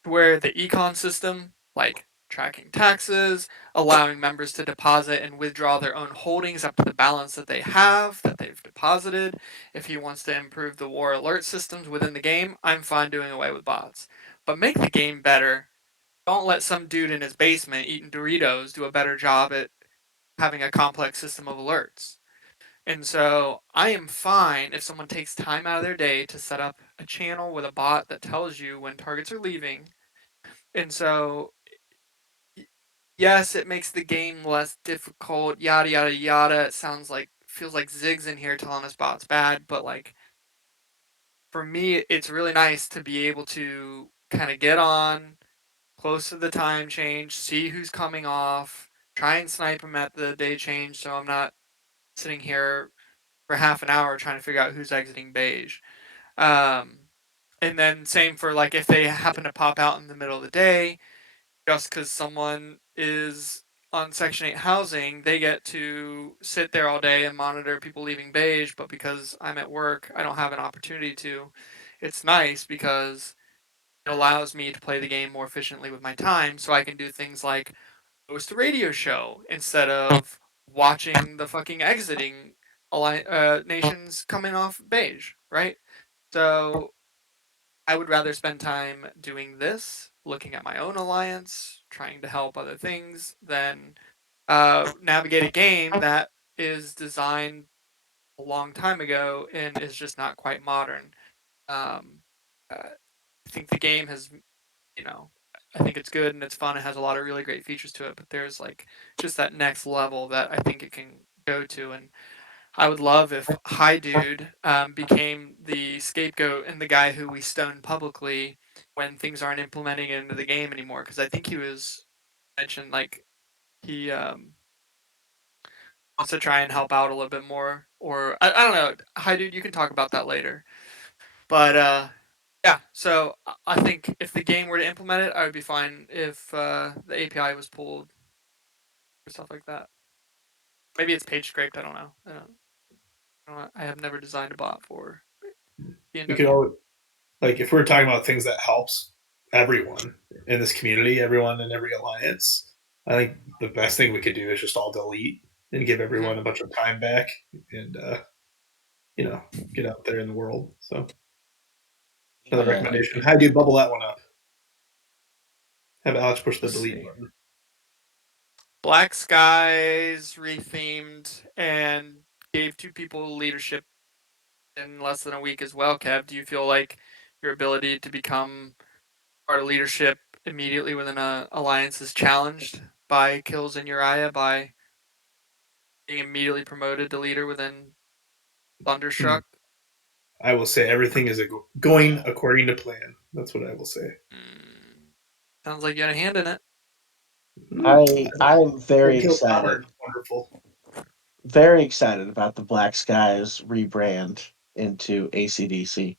where the econ system, like tracking taxes, allowing members to deposit and withdraw their own holdings up to the balance that they have, that they've deposited. If he wants to improve the war alert systems within the game, I'm fine doing away with bots. But make the game better. Don't let some dude in his basement eating Doritos do a better job at having a complex system of alerts. And so I am fine if someone takes time out of their day to set up a channel with a bot that tells you when targets are leaving. And so yes, it makes the game less difficult, yada yada yada. It sounds like feels like Zig's in here telling us bot's bad, but like for me, it's really nice to be able to kind of get on close to the time change, see who's coming off, try and snipe them at the day change, so I'm not sitting here for half an hour trying to figure out who's exiting beige. Um, and then same for like if they happen to pop out in the middle of the day, just because someone is on Section 8 housing, they get to sit there all day and monitor people leaving beige. But because I'm at work, I don't have an opportunity to. It's nice because it allows me to play the game more efficiently with my time so I can do things like host a radio show instead of watching the fucking exiting nations coming off beige, right? So I would rather spend time doing this, looking at my own alliance, trying to help other things, than navigate a game that is designed a long time ago and is just not quite modern. Um, I think the game has, you know, I think it's good and it's fun. It has a lot of really great features to it, but there's like just that next level that I think it can go to. And I would love if Hi Dude became the scapegoat and the guy who we stone publicly when things aren't implementing it into the game anymore. Because I think he was mentioned like he wants to try and help out a little bit more. Or I don't know. Hi Dude, you can talk about that later. But yeah, so I think if the game were to implement it, I would be fine if the API was pulled or stuff like that. Maybe it's page scraped. I don't know. I have never designed a bot for We could DNW. all, like, if we're talking about things that helps everyone in this community, everyone in every alliance, I think the best thing we could do is just all delete and give Mm-hmm. everyone a bunch of time back, and you know, get out there in the world. So another Yeah. recommendation: how do you bubble that one up? Have Alex push the Let's delete see. button. Black Skies rethemed and gave two people leadership in less than a week as well. Kev, do you feel like your ability to become part of leadership immediately when an alliance is challenged by kills in Uriah by being immediately promoted to leader within Thunderstruck. I will say everything is going according to plan. That's what I will say. Sounds like you had a hand in it. I'm very Kill excited. Palmer, wonderful. Very excited about the Black Skies rebrand into ACDC.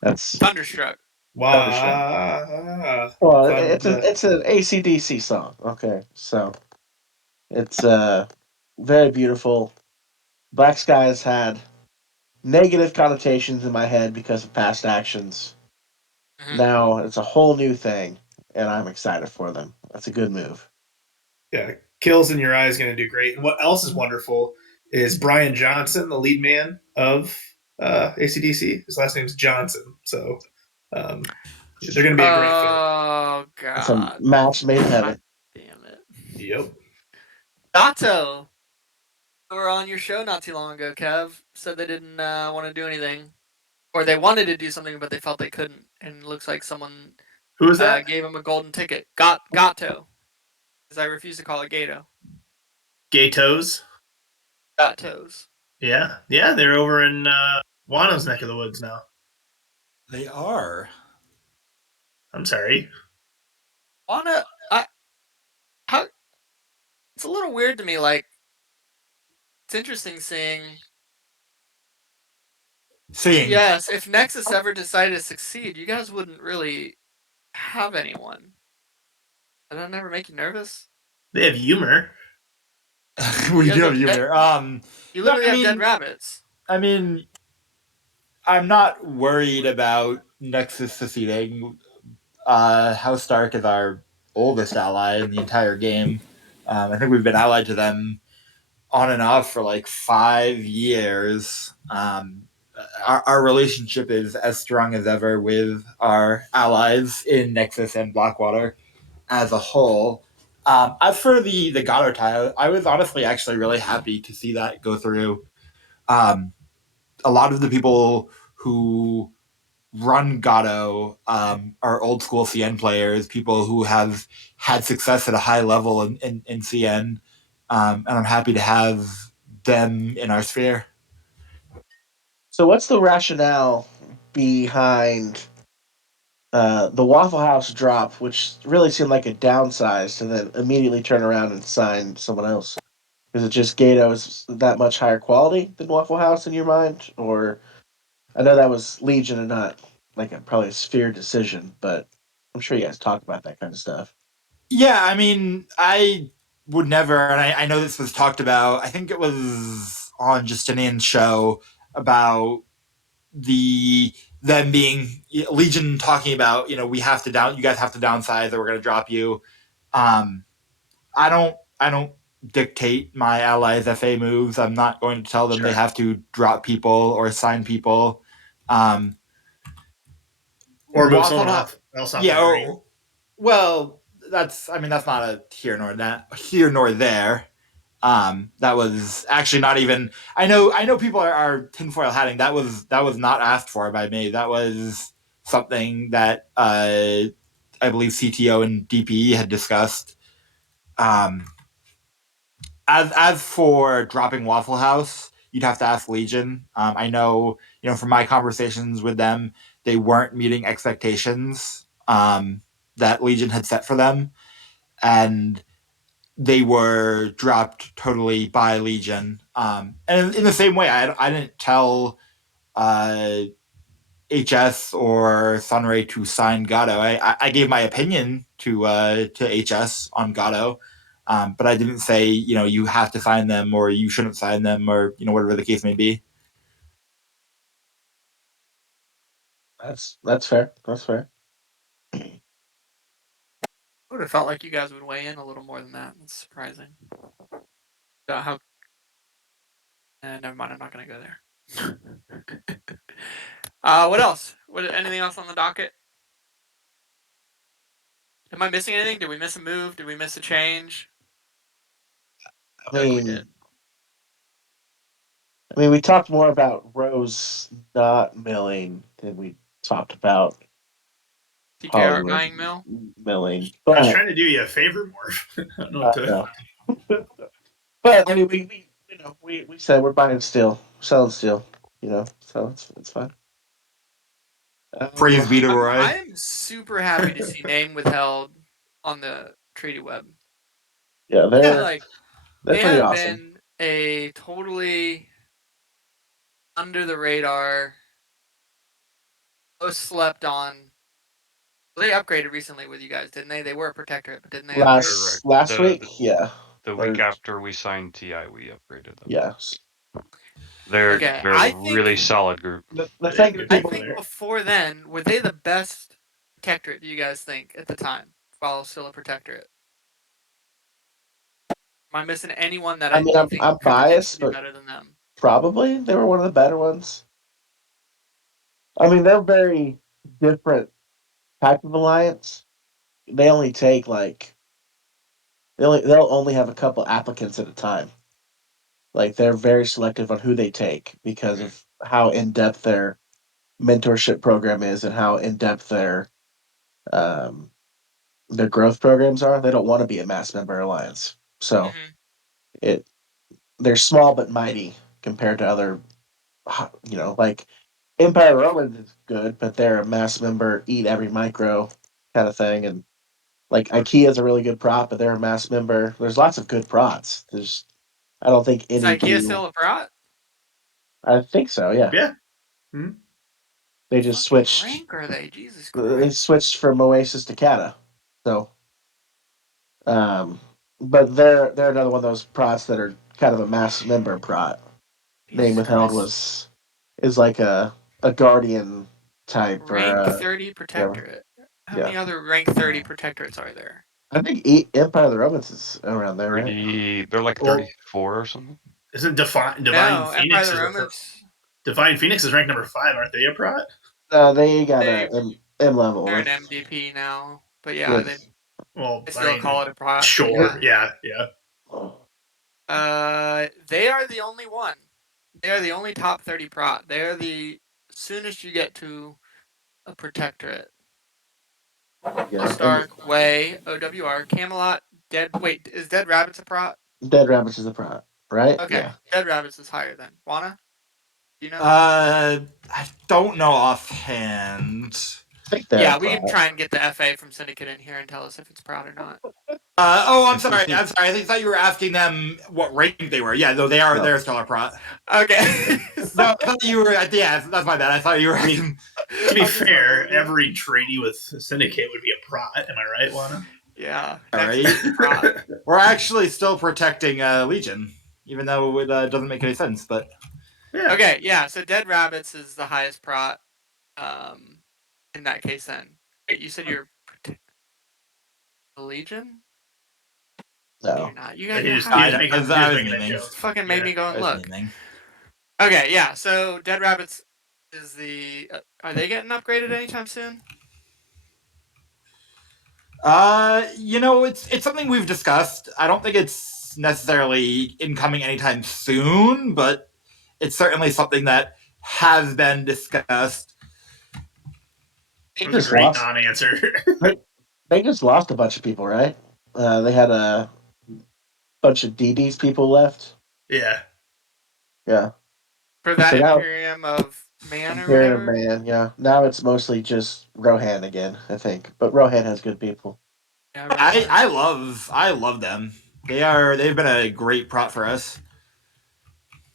That's Thunderstruck. Thunderstruck. Wow. Well, Thunder. it's an ACDC song. Okay, so it's very beautiful. Black Skies had negative connotations in my head because of past actions. Mhm. Now it's a whole new thing, and I'm excited for them. That's a good move. Yeah, Kills in Your Eye is going to do great. And what else is wonderful is Brian Johnson, the lead man of ACDC. His last name's Johnson. So they're going to be a great fit. Oh It's a god. match made in heaven. God damn it. Yep. GATO. They were on your show not too long ago, Kev. Said they didn't want to do anything. Or they wanted to do something, but they felt they couldn't. And it looks like someone Who is that? gave them a golden ticket. GATO. Because I refuse to call it Gato. GATOs. GATOs. Yeah. Yeah, they're over in WANA's neck of the woods now. They are. I'm sorry. WANA, how, it's a little weird to me. Like, it's interesting seeing. Yes, if Nexus ever decided to succeed, you guys wouldn't really have anyone. Did that never make you nervous? They have humor. We You do guys have have humor. You No, literally have dead rabbits. I mean, I'm not worried about Nexus seceding. House Stark is our oldest ally in the entire game. I think we've been allied to them on and off for like 5 years. Our relationship is as strong as ever with our allies in Nexus and Blackwater as a whole. As for the GATO tile, I was honestly actually really happy to see that go through. Um, a lot of the people who run GATO are old school CN players, people who have had success at a high level in CN, and I'm happy to have them in our sphere. So, what's the rationale behind the Waffle House drop, which really seemed like a downsize, and then immediately turn around and sign someone else? Is it just Gato's that much higher quality than Waffle House in your mind, or I know that was Legion and not like probably a sphere decision, but I'm sure you guys talk about that kind of stuff. Yeah, I mean, I would never, and I know this was talked about. I think it was on Justinian's show about the them being Legion talking about, we have to you guys have to downsize or we're going to drop you. Um, I don't dictate my allies' FA moves. I'm not going to tell them they have to drop people or sign people. Um, Or move Waffle someone House, else off the yeah. green. Well, that's not a here nor there. That was actually not even. I know people are tinfoil hatting. That was not asked for by me. That was something that I believe CTO and DPE had discussed. Um, as for dropping Waffle House, you'd have to ask Legion. I know, from my conversations with them, they weren't meeting expectations that Legion had set for them, and they were dropped totally by Legion. And in the same way, I didn't tell uh, HS or Sunray to sign GATO. I gave my opinion to HS on GATO, but I didn't say you have to sign them or you shouldn't sign them or whatever the case may be. That's fair. That's fair. I would have felt like you guys would weigh in a little more than that. That's surprising. How? Never mind. I'm not gonna go there. What else? Anything else on the docket? Am I missing anything? Did we miss a move? Did we miss a change? I I feel like we did. mean, we talked more about Rose not milling than we talked about TKR Hollywood buying mill. milling. I was But trying to do you a favor, Morph. I don't know what to. no. But I mean, we said we're buying steel, selling steel. So it's fine. Praise be to Roy. I am super happy to see name withheld on the treaty web. Yeah, Like they're they pretty have awesome. been a totally under the radar, most slept on. Well, they upgraded recently with you guys, didn't they? They were a protectorate, but didn't they upgrade? Correct. Last week, yeah. The week after we signed TI, we upgraded them. Yes. They're Okay, a really solid group. The Yeah, thing good that I people think before then, were they the best protectorate, do you guys think, at the time, while still a protectorate? Am I missing anyone that I mean, you think I'm could biased, potentially be but better than them? probably they were one of the better ones. I mean, they're very different type of alliance. They only take they'll only have a couple applicants at a time. Like they're very selective on who they take because of how in depth their mentorship program is and how in depth um, their growth programs are. They don't want to be a mass member alliance, so Mm-hmm. it they're small but mighty compared to other. Like Empire Romans is good, but they're a mass member, eat every micro kind of thing, and like IKEA is a really good prop, but they're a mass member. There's lots of good prots. I don't think Is any IKEA do. still a prot? I think so. Yeah, Yeah. Hmm? they just Fucking switched. rank are they? Jesus They Christ. switched from Oasis to Kata. So, um, but they're another one of those prots that are kind of a mass member prot. Name Jesus withheld Christ. is like a guardian type or Rank 30 yeah protectorate. How yeah. many other rank 30 protectorates are there? I think Empire of the Romans is around there, right? They're like Well, 34 or something. Isn't Divine No, Empire Phoenix of the is Romans. Divine Phoenix is ranked number 5? Aren't they a prot? They got They M level. they're an With MVP now, but yeah, with they Well, I I still call mean, it a prot. sure, yeah. They are the only one. They are the only top 30 prot. They are the soonest you get to a protectorate. and Stark, Way, OWR, Camelot, Dead. Wait, is Dead Rabbits a prot? Dead Rabbits is a prot, right? Okay, Yeah, Dead Rabbits is higher than WANA. Do you know? I don't know offhand. I think they're a Yeah, we can prot. try and get the FA from Syndicate in here and tell us if it's prot or not. I'm sorry. I'm sorry. I thought you were asking them what rank they were. Yeah, no, they are. No. They're a stellar prot. Okay. No, I thought you were. Yeah, that's my bad. I thought you were asking. To be I'm just fair, fucking with you. every treaty with Syndicate would be a prot. Am I right, Lana? Yeah, All next right. is prot. We're actually still protecting Legion, even though it doesn't make any sense. But Yeah. Okay, yeah. So Dead Rabbits is the highest prot. In that case, then wait, you said you're the Legion. No, No, you're not. You He got you're just, he higher. just making, I he just was making a memeing. joke. Fucking made me go and I was look. memeing. Okay, yeah. So Dead Rabbits is the. Are they getting upgraded anytime soon? It's something we've discussed. I don't think it's necessarily incoming anytime soon, but it's certainly something that has been discussed. they That was a just great lost. non-answer. They just lost a bunch of people, right? They had a bunch of DD's people left. Yeah. Yeah. For that So now Imperium of Man or Imperium whatever. Man, yeah. Now it's mostly just Rohan again, I think. But Rohan has good people. Yeah, I love them. They've been a great prop for us.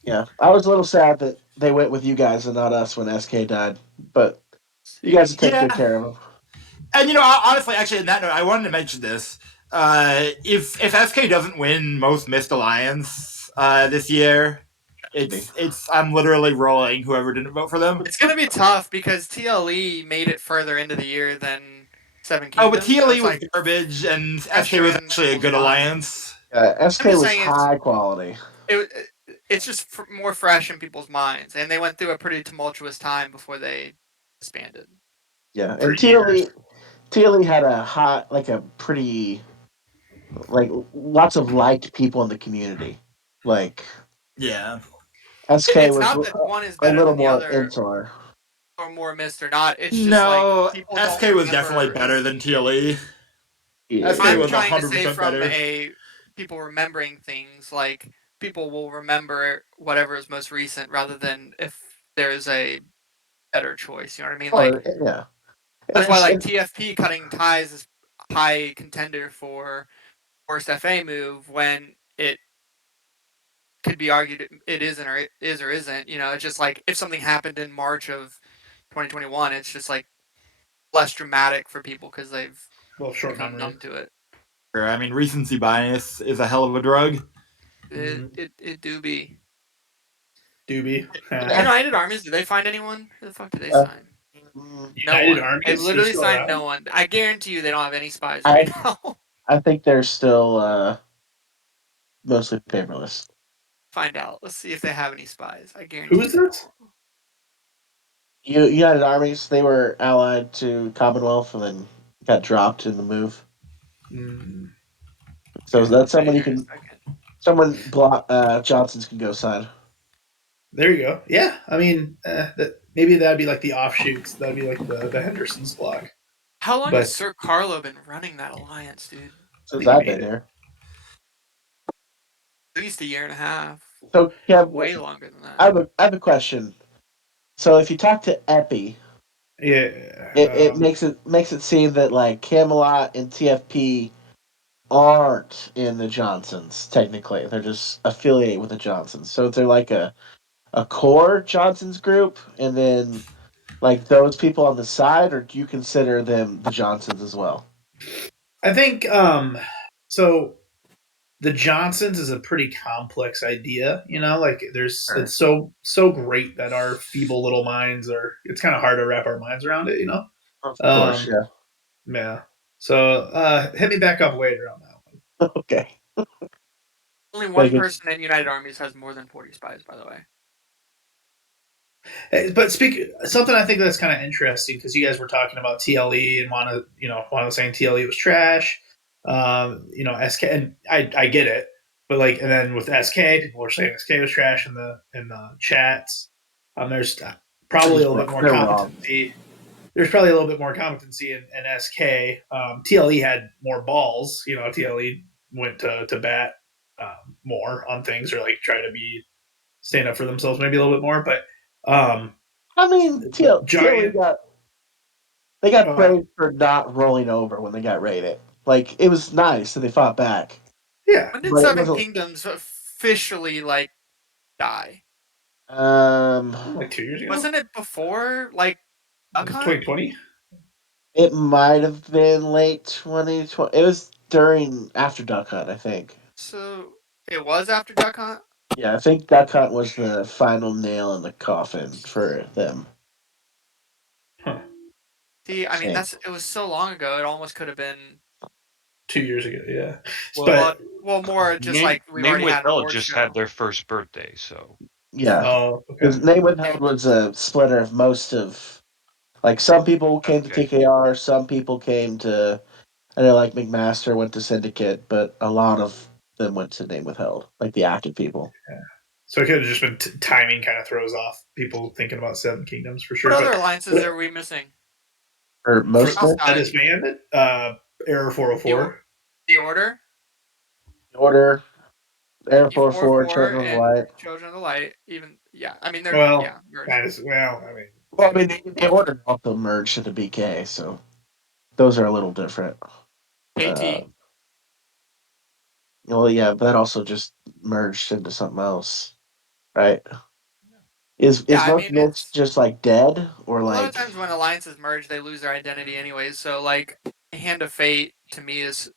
Yeah. I was a little sad that they went with you guys and not us when SK died. But you guys have taken good care of them. And honestly, actually, in that note, I wanted to mention this. If SK doesn't win most missed alliance this year, it's I'm literally rolling whoever didn't vote for them. It's gonna be tough because TLE made it further into the year than Seven Oh, but Kingdoms. So TLE it's was like garbage, and SK pressure was in actually a people's good mind. alliance. SK I'm just was saying high quality. it's just more fresh in people's minds, and they went through a pretty tumultuous time before they disbanded. Yeah. For And years. TLE had a pretty, lots of liked people in the community. Like, Yeah. SK It's was not that one is a better little than the more other. insular. or more missed or not. It's just like No, people don't SK was definitely remember. better than TLE. Yeah. SK I'm was trying to say 100% from better. a people remembering things, like people will remember whatever is most recent rather than if there's a better choice. You know what I mean? Like Yeah. that's why like TFP cutting ties is high contender for worst FA move when it could be argued it isn't or it is or isn't. You know, it's just like if something happened in March of 2021, it's just like less dramatic for people because they've Well, short become memory. numb to it. I mean, recency bias is a hell of a drug. It do be. Doobie. United Armies, did they find anyone? Who the fuck did they Uh, sign? No United one. They Armies, they're literally still signed around. no one. I guarantee you they don't have any spies I right now. I think they're still mostly paperless. Find out. Let's see if they have any spies. I Who guarantee you is they this? don't. United Armies, they were allied to Commonwealth and then got dropped in the move. Mm, So okay. that's I'll tell you someone you here in a can, second. someone Johnson's can go sign. There you go. Yeah, I mean, maybe that'd be like the offshoots. That'd be like the Henderson's block. How long has But Sir Carlo been running that alliance, dude? I Since think he I've made been it. here. At least a year and a half. So Kev, Way longer than that. I have a question. So if you talk to Epi, it Yeah. makes it seem that like Camelot and TFP aren't in the Johnsons technically. They're just affiliated with the Johnsons. So they're like a core Johnsons group, and then like those people on the side, or do you consider them the Johnsons as well? I think so. The Johnsons is a pretty complex idea, like Sure. it's so great that our feeble little minds are it's kind of hard to wrap our minds around it. Of course, Um yeah. yeah. So hit me back up later on that one. Okay. Only one Like it's person in United Armies has more than 40 spies, by the way. But something I think that's kind of interesting because you guys were talking about TLE and Wanna was saying TLE was trash. SK, and I get it, but like, and then with SK, people were saying SK was trash in the chats. There's probably a little bit more they're wrong. competency. There's probably a little bit more competency in SK. TLE had more balls. TLE went to bat more on things or like try to be stand up for themselves maybe a little bit more, but um, I mean, TLE Giant. got Uh, praised for not rolling over when they got raided. Like it was nice that they fought back, yeah, When did but it Seven wasn't. Kingdoms officially like die? Um, like 2 years ago, Wasn't it before like Duck was it Hunt? 2020? it might have been late 2020. It was during after Duck Hunt, I think. So it was after Duck Hunt. Yeah, I think Duck Hunt was the final nail in the coffin for them. Huh. See, I mean Same. it was so long ago. It almost could have been 2 years ago, yeah. Well, But more just name like we've name already had an withheld award just had show. their first birthday, so Yeah, oh, okay. because Name Withheld was a splitter of most of. Like some people came to okay. TKR, some people came to. I know like McMaster went to Syndicate, but a lot of them went to Name Withheld, like the active people. So it could have just been timing kind of throws off people thinking about Seven Kingdoms for What sure. other But alliances are we missing? Or for most of Outside that of disbanded, Error the 404. the Order, the Order, Air E four 44, four, Children of the and Light. Children of the Light. Even yeah, I mean they're Well, merged. kind of. Well, I mean, Well, I mean, the Order also merged into BK, so those are a little different. Uh, KT. well, yeah, but that also just merged into something else, right? Is Yeah, I most mean myths it's just like dead or a lot of like times when alliances merge, they lose their identity anyways. So like Hand of Fate to me is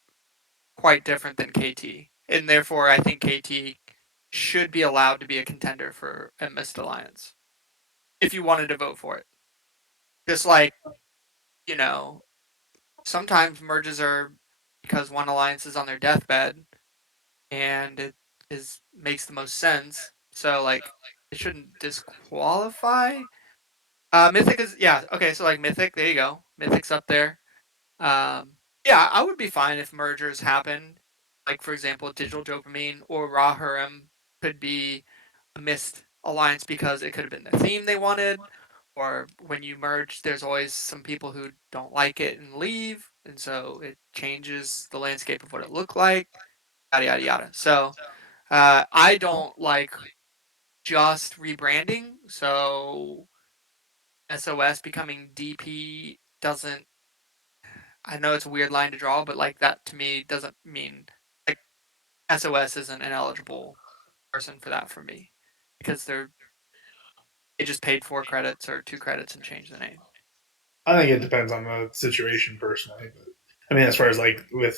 quite different than KT, and therefore I think KT should be allowed to be a contender for a missed alliance if you wanted to vote for it. Just like you know, sometimes merges are because one alliance is on their deathbed and it is makes the most sense. So like it shouldn't disqualify. Mythic is yeah okay. So like Mythic, there you go. Mythic's up there. Yeah, I would be fine if mergers happened. Like for example, Digital Dopamine or Rahurim could be a missed alliance because it could have been the theme they wanted, or when you merge, there's always some people who don't like it and leave, and so it changes the landscape of what it looked like, yada yada yada. So I don't like just rebranding. So SOS becoming DP doesn't. I know it's a weird line to draw, but like that to me doesn't mean like SOS isn't an eligible person for that for me because they just paid 4 credits or 2 credits and changed the name. I think it depends on the situation personally. But I mean, as far as like with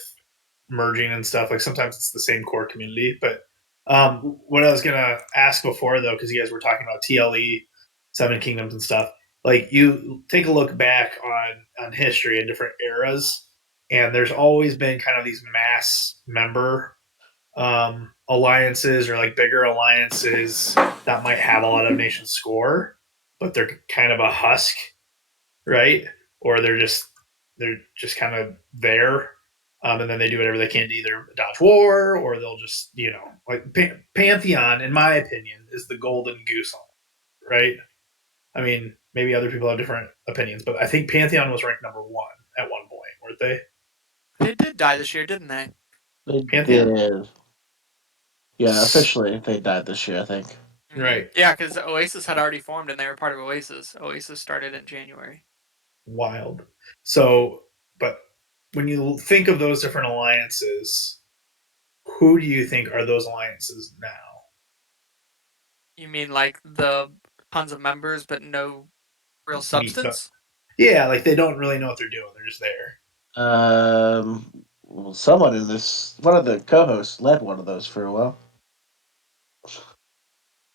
merging and stuff, like sometimes it's the same core community. But what I was gonna ask before though, because you guys were talking about TLE, Seven Kingdoms and stuff, like you take a look back on history in different eras, and there's always been kind of these mass member alliances or like bigger alliances that might have a lot of nation score, but they're kind of a husk, right? Or they're just kind of there, and then they do whatever they can to either dodge war or they'll just like Pantheon, in my opinion, is the golden goose, right? I mean, maybe other people have different opinions, but I think Pantheon was ranked number one at one point, weren't they? They did die this year, didn't they? They Pantheon, did. Yeah, officially they died this year, I think. right? Yeah, because Oasis had already formed and they were part of Oasis. Oasis started in January. Wild. So, but when you think of those different alliances, who do you think are those alliances now? You mean like the tons of members but no real Meat, substance? yeah, like they don't really know what they're doing. They're just there. Well, someone in this, one of the co-hosts led one of those for a while.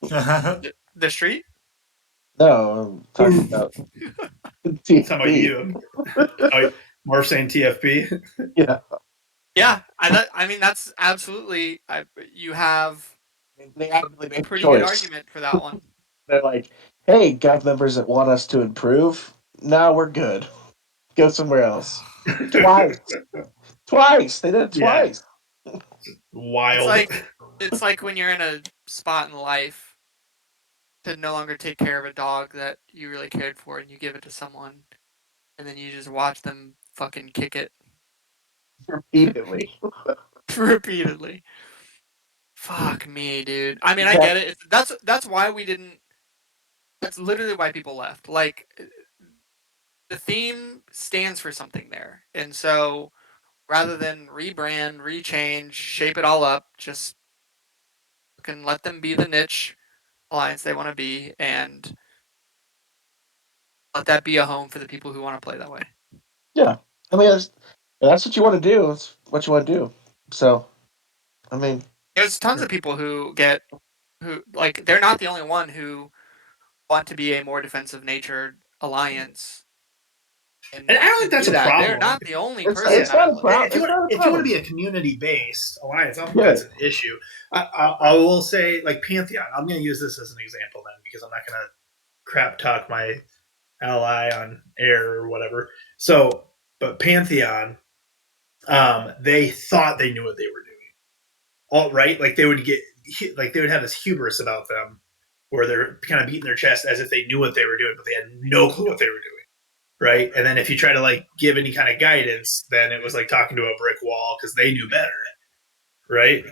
The street? No, I'm talking about Talking about TFB. you. Oh, Marv saying TFP. Yeah, Yeah, I mean that's absolutely. You have they a actively made a pretty good choice. argument for that one. They're like, "Hey, got members that want us to improve. Now we're good. Go somewhere else." Twice, twice. They did it Yeah, twice. It's wild. like it's like when you're in a spot in life to no longer take care of a dog that you really cared for, and you give it to someone, and then you just watch them fucking kick it Repeatedly. repeatedly. Fuck me, dude. I mean, I That, get it. That's why we didn't. That's literally why people left. Like the theme stands for something there, and so rather than rebrand, rechange, shape it all up, just can let them be the niche alliance they want to be, and let that be a home for the people who want to play that way. yeah. I mean, that's what you want to do. That's what you want to do. So, I mean, There's tons of people who like they're not the only one who want to be a more defensive natured alliance And I don't think and that's do a that. They're problem. not the only it's person Yeah, it's that not I a look problem. at. It's not a if you want to problem. be a community based alliance, I don't think Yeah. that's an issue. I will say, like Pantheon, I'm going to use this as an example then because I'm not going to crap talk my ally on air or whatever. So, but Pantheon, they thought they knew what they were doing. All right, like they would get, like they would have this hubris about them, where they're kind of beating their chest as if they knew what they were doing, but they had no clue what they were doing. Right, and then if you try to like give any kind of guidance, then it was like talking to a brick wall because they knew better. Right.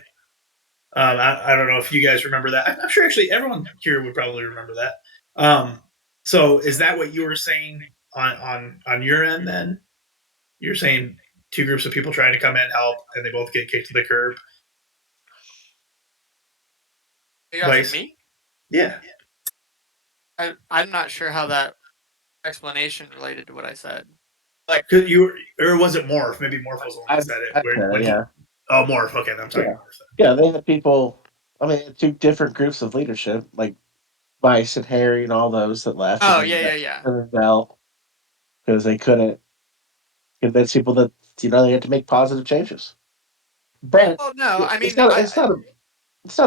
I don't know if you guys remember that. I'm sure actually everyone here would probably remember that. So is that what you were saying on your end then? You're saying two groups of people trying to come in help and they both get kicked to the curb. Are you asking Vice. me? Yeah. I'm not sure how that explanation related to what I said. Like, Cause you or was it Morph? Maybe Morph was the one that said it. I Where, said when it, he yeah, Morph. Okay, I'm talking yeah, Morph. yeah. They had people. I mean, two different groups of leadership, like Vice and Harry and all those that left, and oh then yeah, yeah, yeah. Bell, because they couldn't convince people that they had to make positive changes. But Well, no, I it's mean, not it's not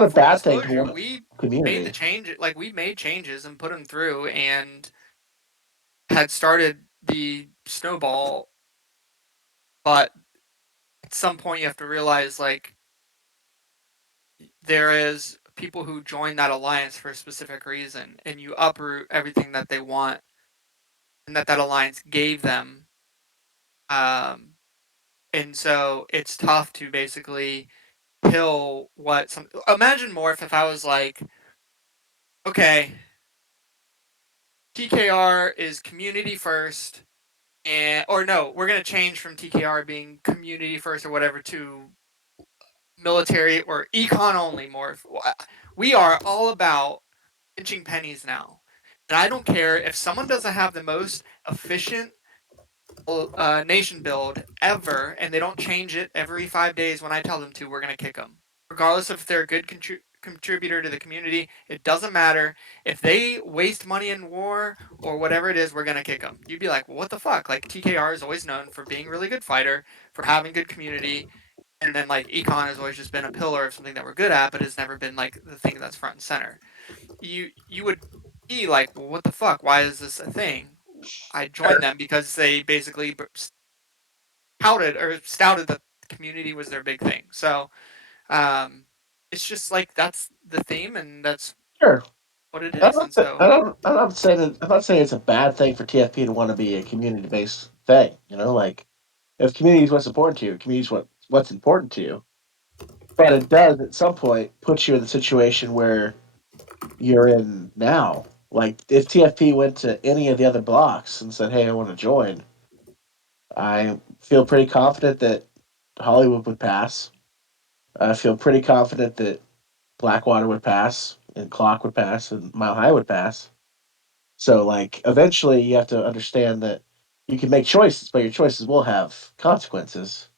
a full bad thing to disclosure, want we a made the community. change. Like, we made changes and put them through, and had started the snowball. But at some point, you have to realize like there is people who join that alliance for a specific reason, and you uproot everything that they want and that alliance gave them. And so it's tough to basically kill what some. Imagine more if I was like, okay, TKR is community first, and or no, we're gonna change from TKR being community first or whatever to military or econ only. More, we are all about pinching pennies now, and I don't care if someone doesn't have the most efficient nation build ever, and they don't change it every 5 days when I tell them to. We're gonna kick them, regardless if they're a good contributor to the community. It doesn't matter if they waste money in war or whatever it is. We're gonna kick them. You'd be like, well, what the fuck? Like TKR is always known for being a really good fighter, for having good community, and then like econ has always just been a pillar of something that we're good at, but has never been like the thing that's front and center. You would be like, well, what the fuck? Why is this a thing? I joined them because they basically touted or stouted that community was their big thing. So it's just like that's the theme, and that's Sure. what it is. And so I'm not saying it's a bad thing for TFP to want to be a community based thing. You know, like if community is what's important to you, community is what's important to you. But it does at some point put you in the situation where you're in now. Like if TFP went to any of the other blocks and said, "Hey, I want to join," I feel pretty confident that Hollywood would pass. I feel pretty confident that Blackwater would pass, and Clock would pass, and Mile High would pass. So, like, eventually you have to understand that you can make choices, but your choices will have consequences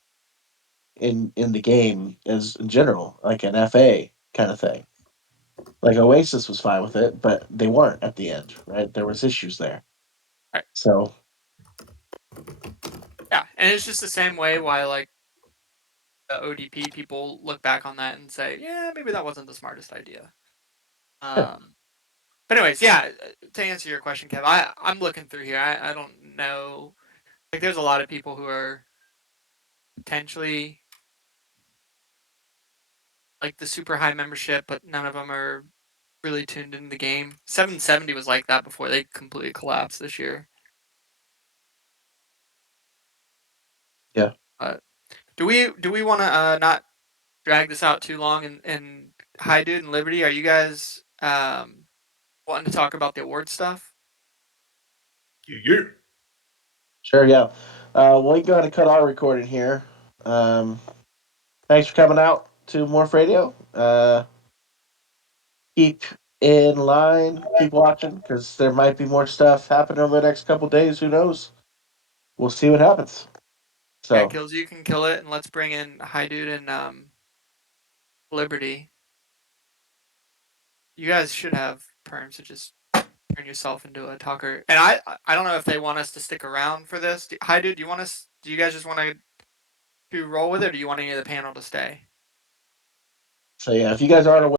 in the game as in general, like an FA kind of thing. Like Oasis was fine with it, but they weren't at the end, right? There was issues there. right. So Yeah, and it's just the same way why like the ODP people look back on that and say, yeah, maybe that wasn't the smartest idea. yeah. But anyways, yeah, to answer your question, Kev, I'm looking through here. I don't know. Like, there's a lot of people who are potentially like the super high membership, but none of them are really tuned into the game. 770 was like that before they completely collapsed this year. Yeah. Do we want to not drag this out too long? And Hi Dude and Liberty, are you guys wanting to talk about the award stuff? Yeah. Sure, yeah. Well, we go ahead and cut our recording here. Thanks for coming out to Morf Radio. Keep in line, keep watching, because there might be more stuff happening over the next couple days. Who knows? We'll see what happens. Yeah, So, Kills You can kill it, and let's bring in Hi Dude and Liberty. You guys should have perms to just turn yourself into a talker. And I don't know if they want us to stick around for this. Hi Dude, do you want us? Do you guys just want to roll with it, or do you want any of the panel to stay? so yeah, if you guys aren't aware.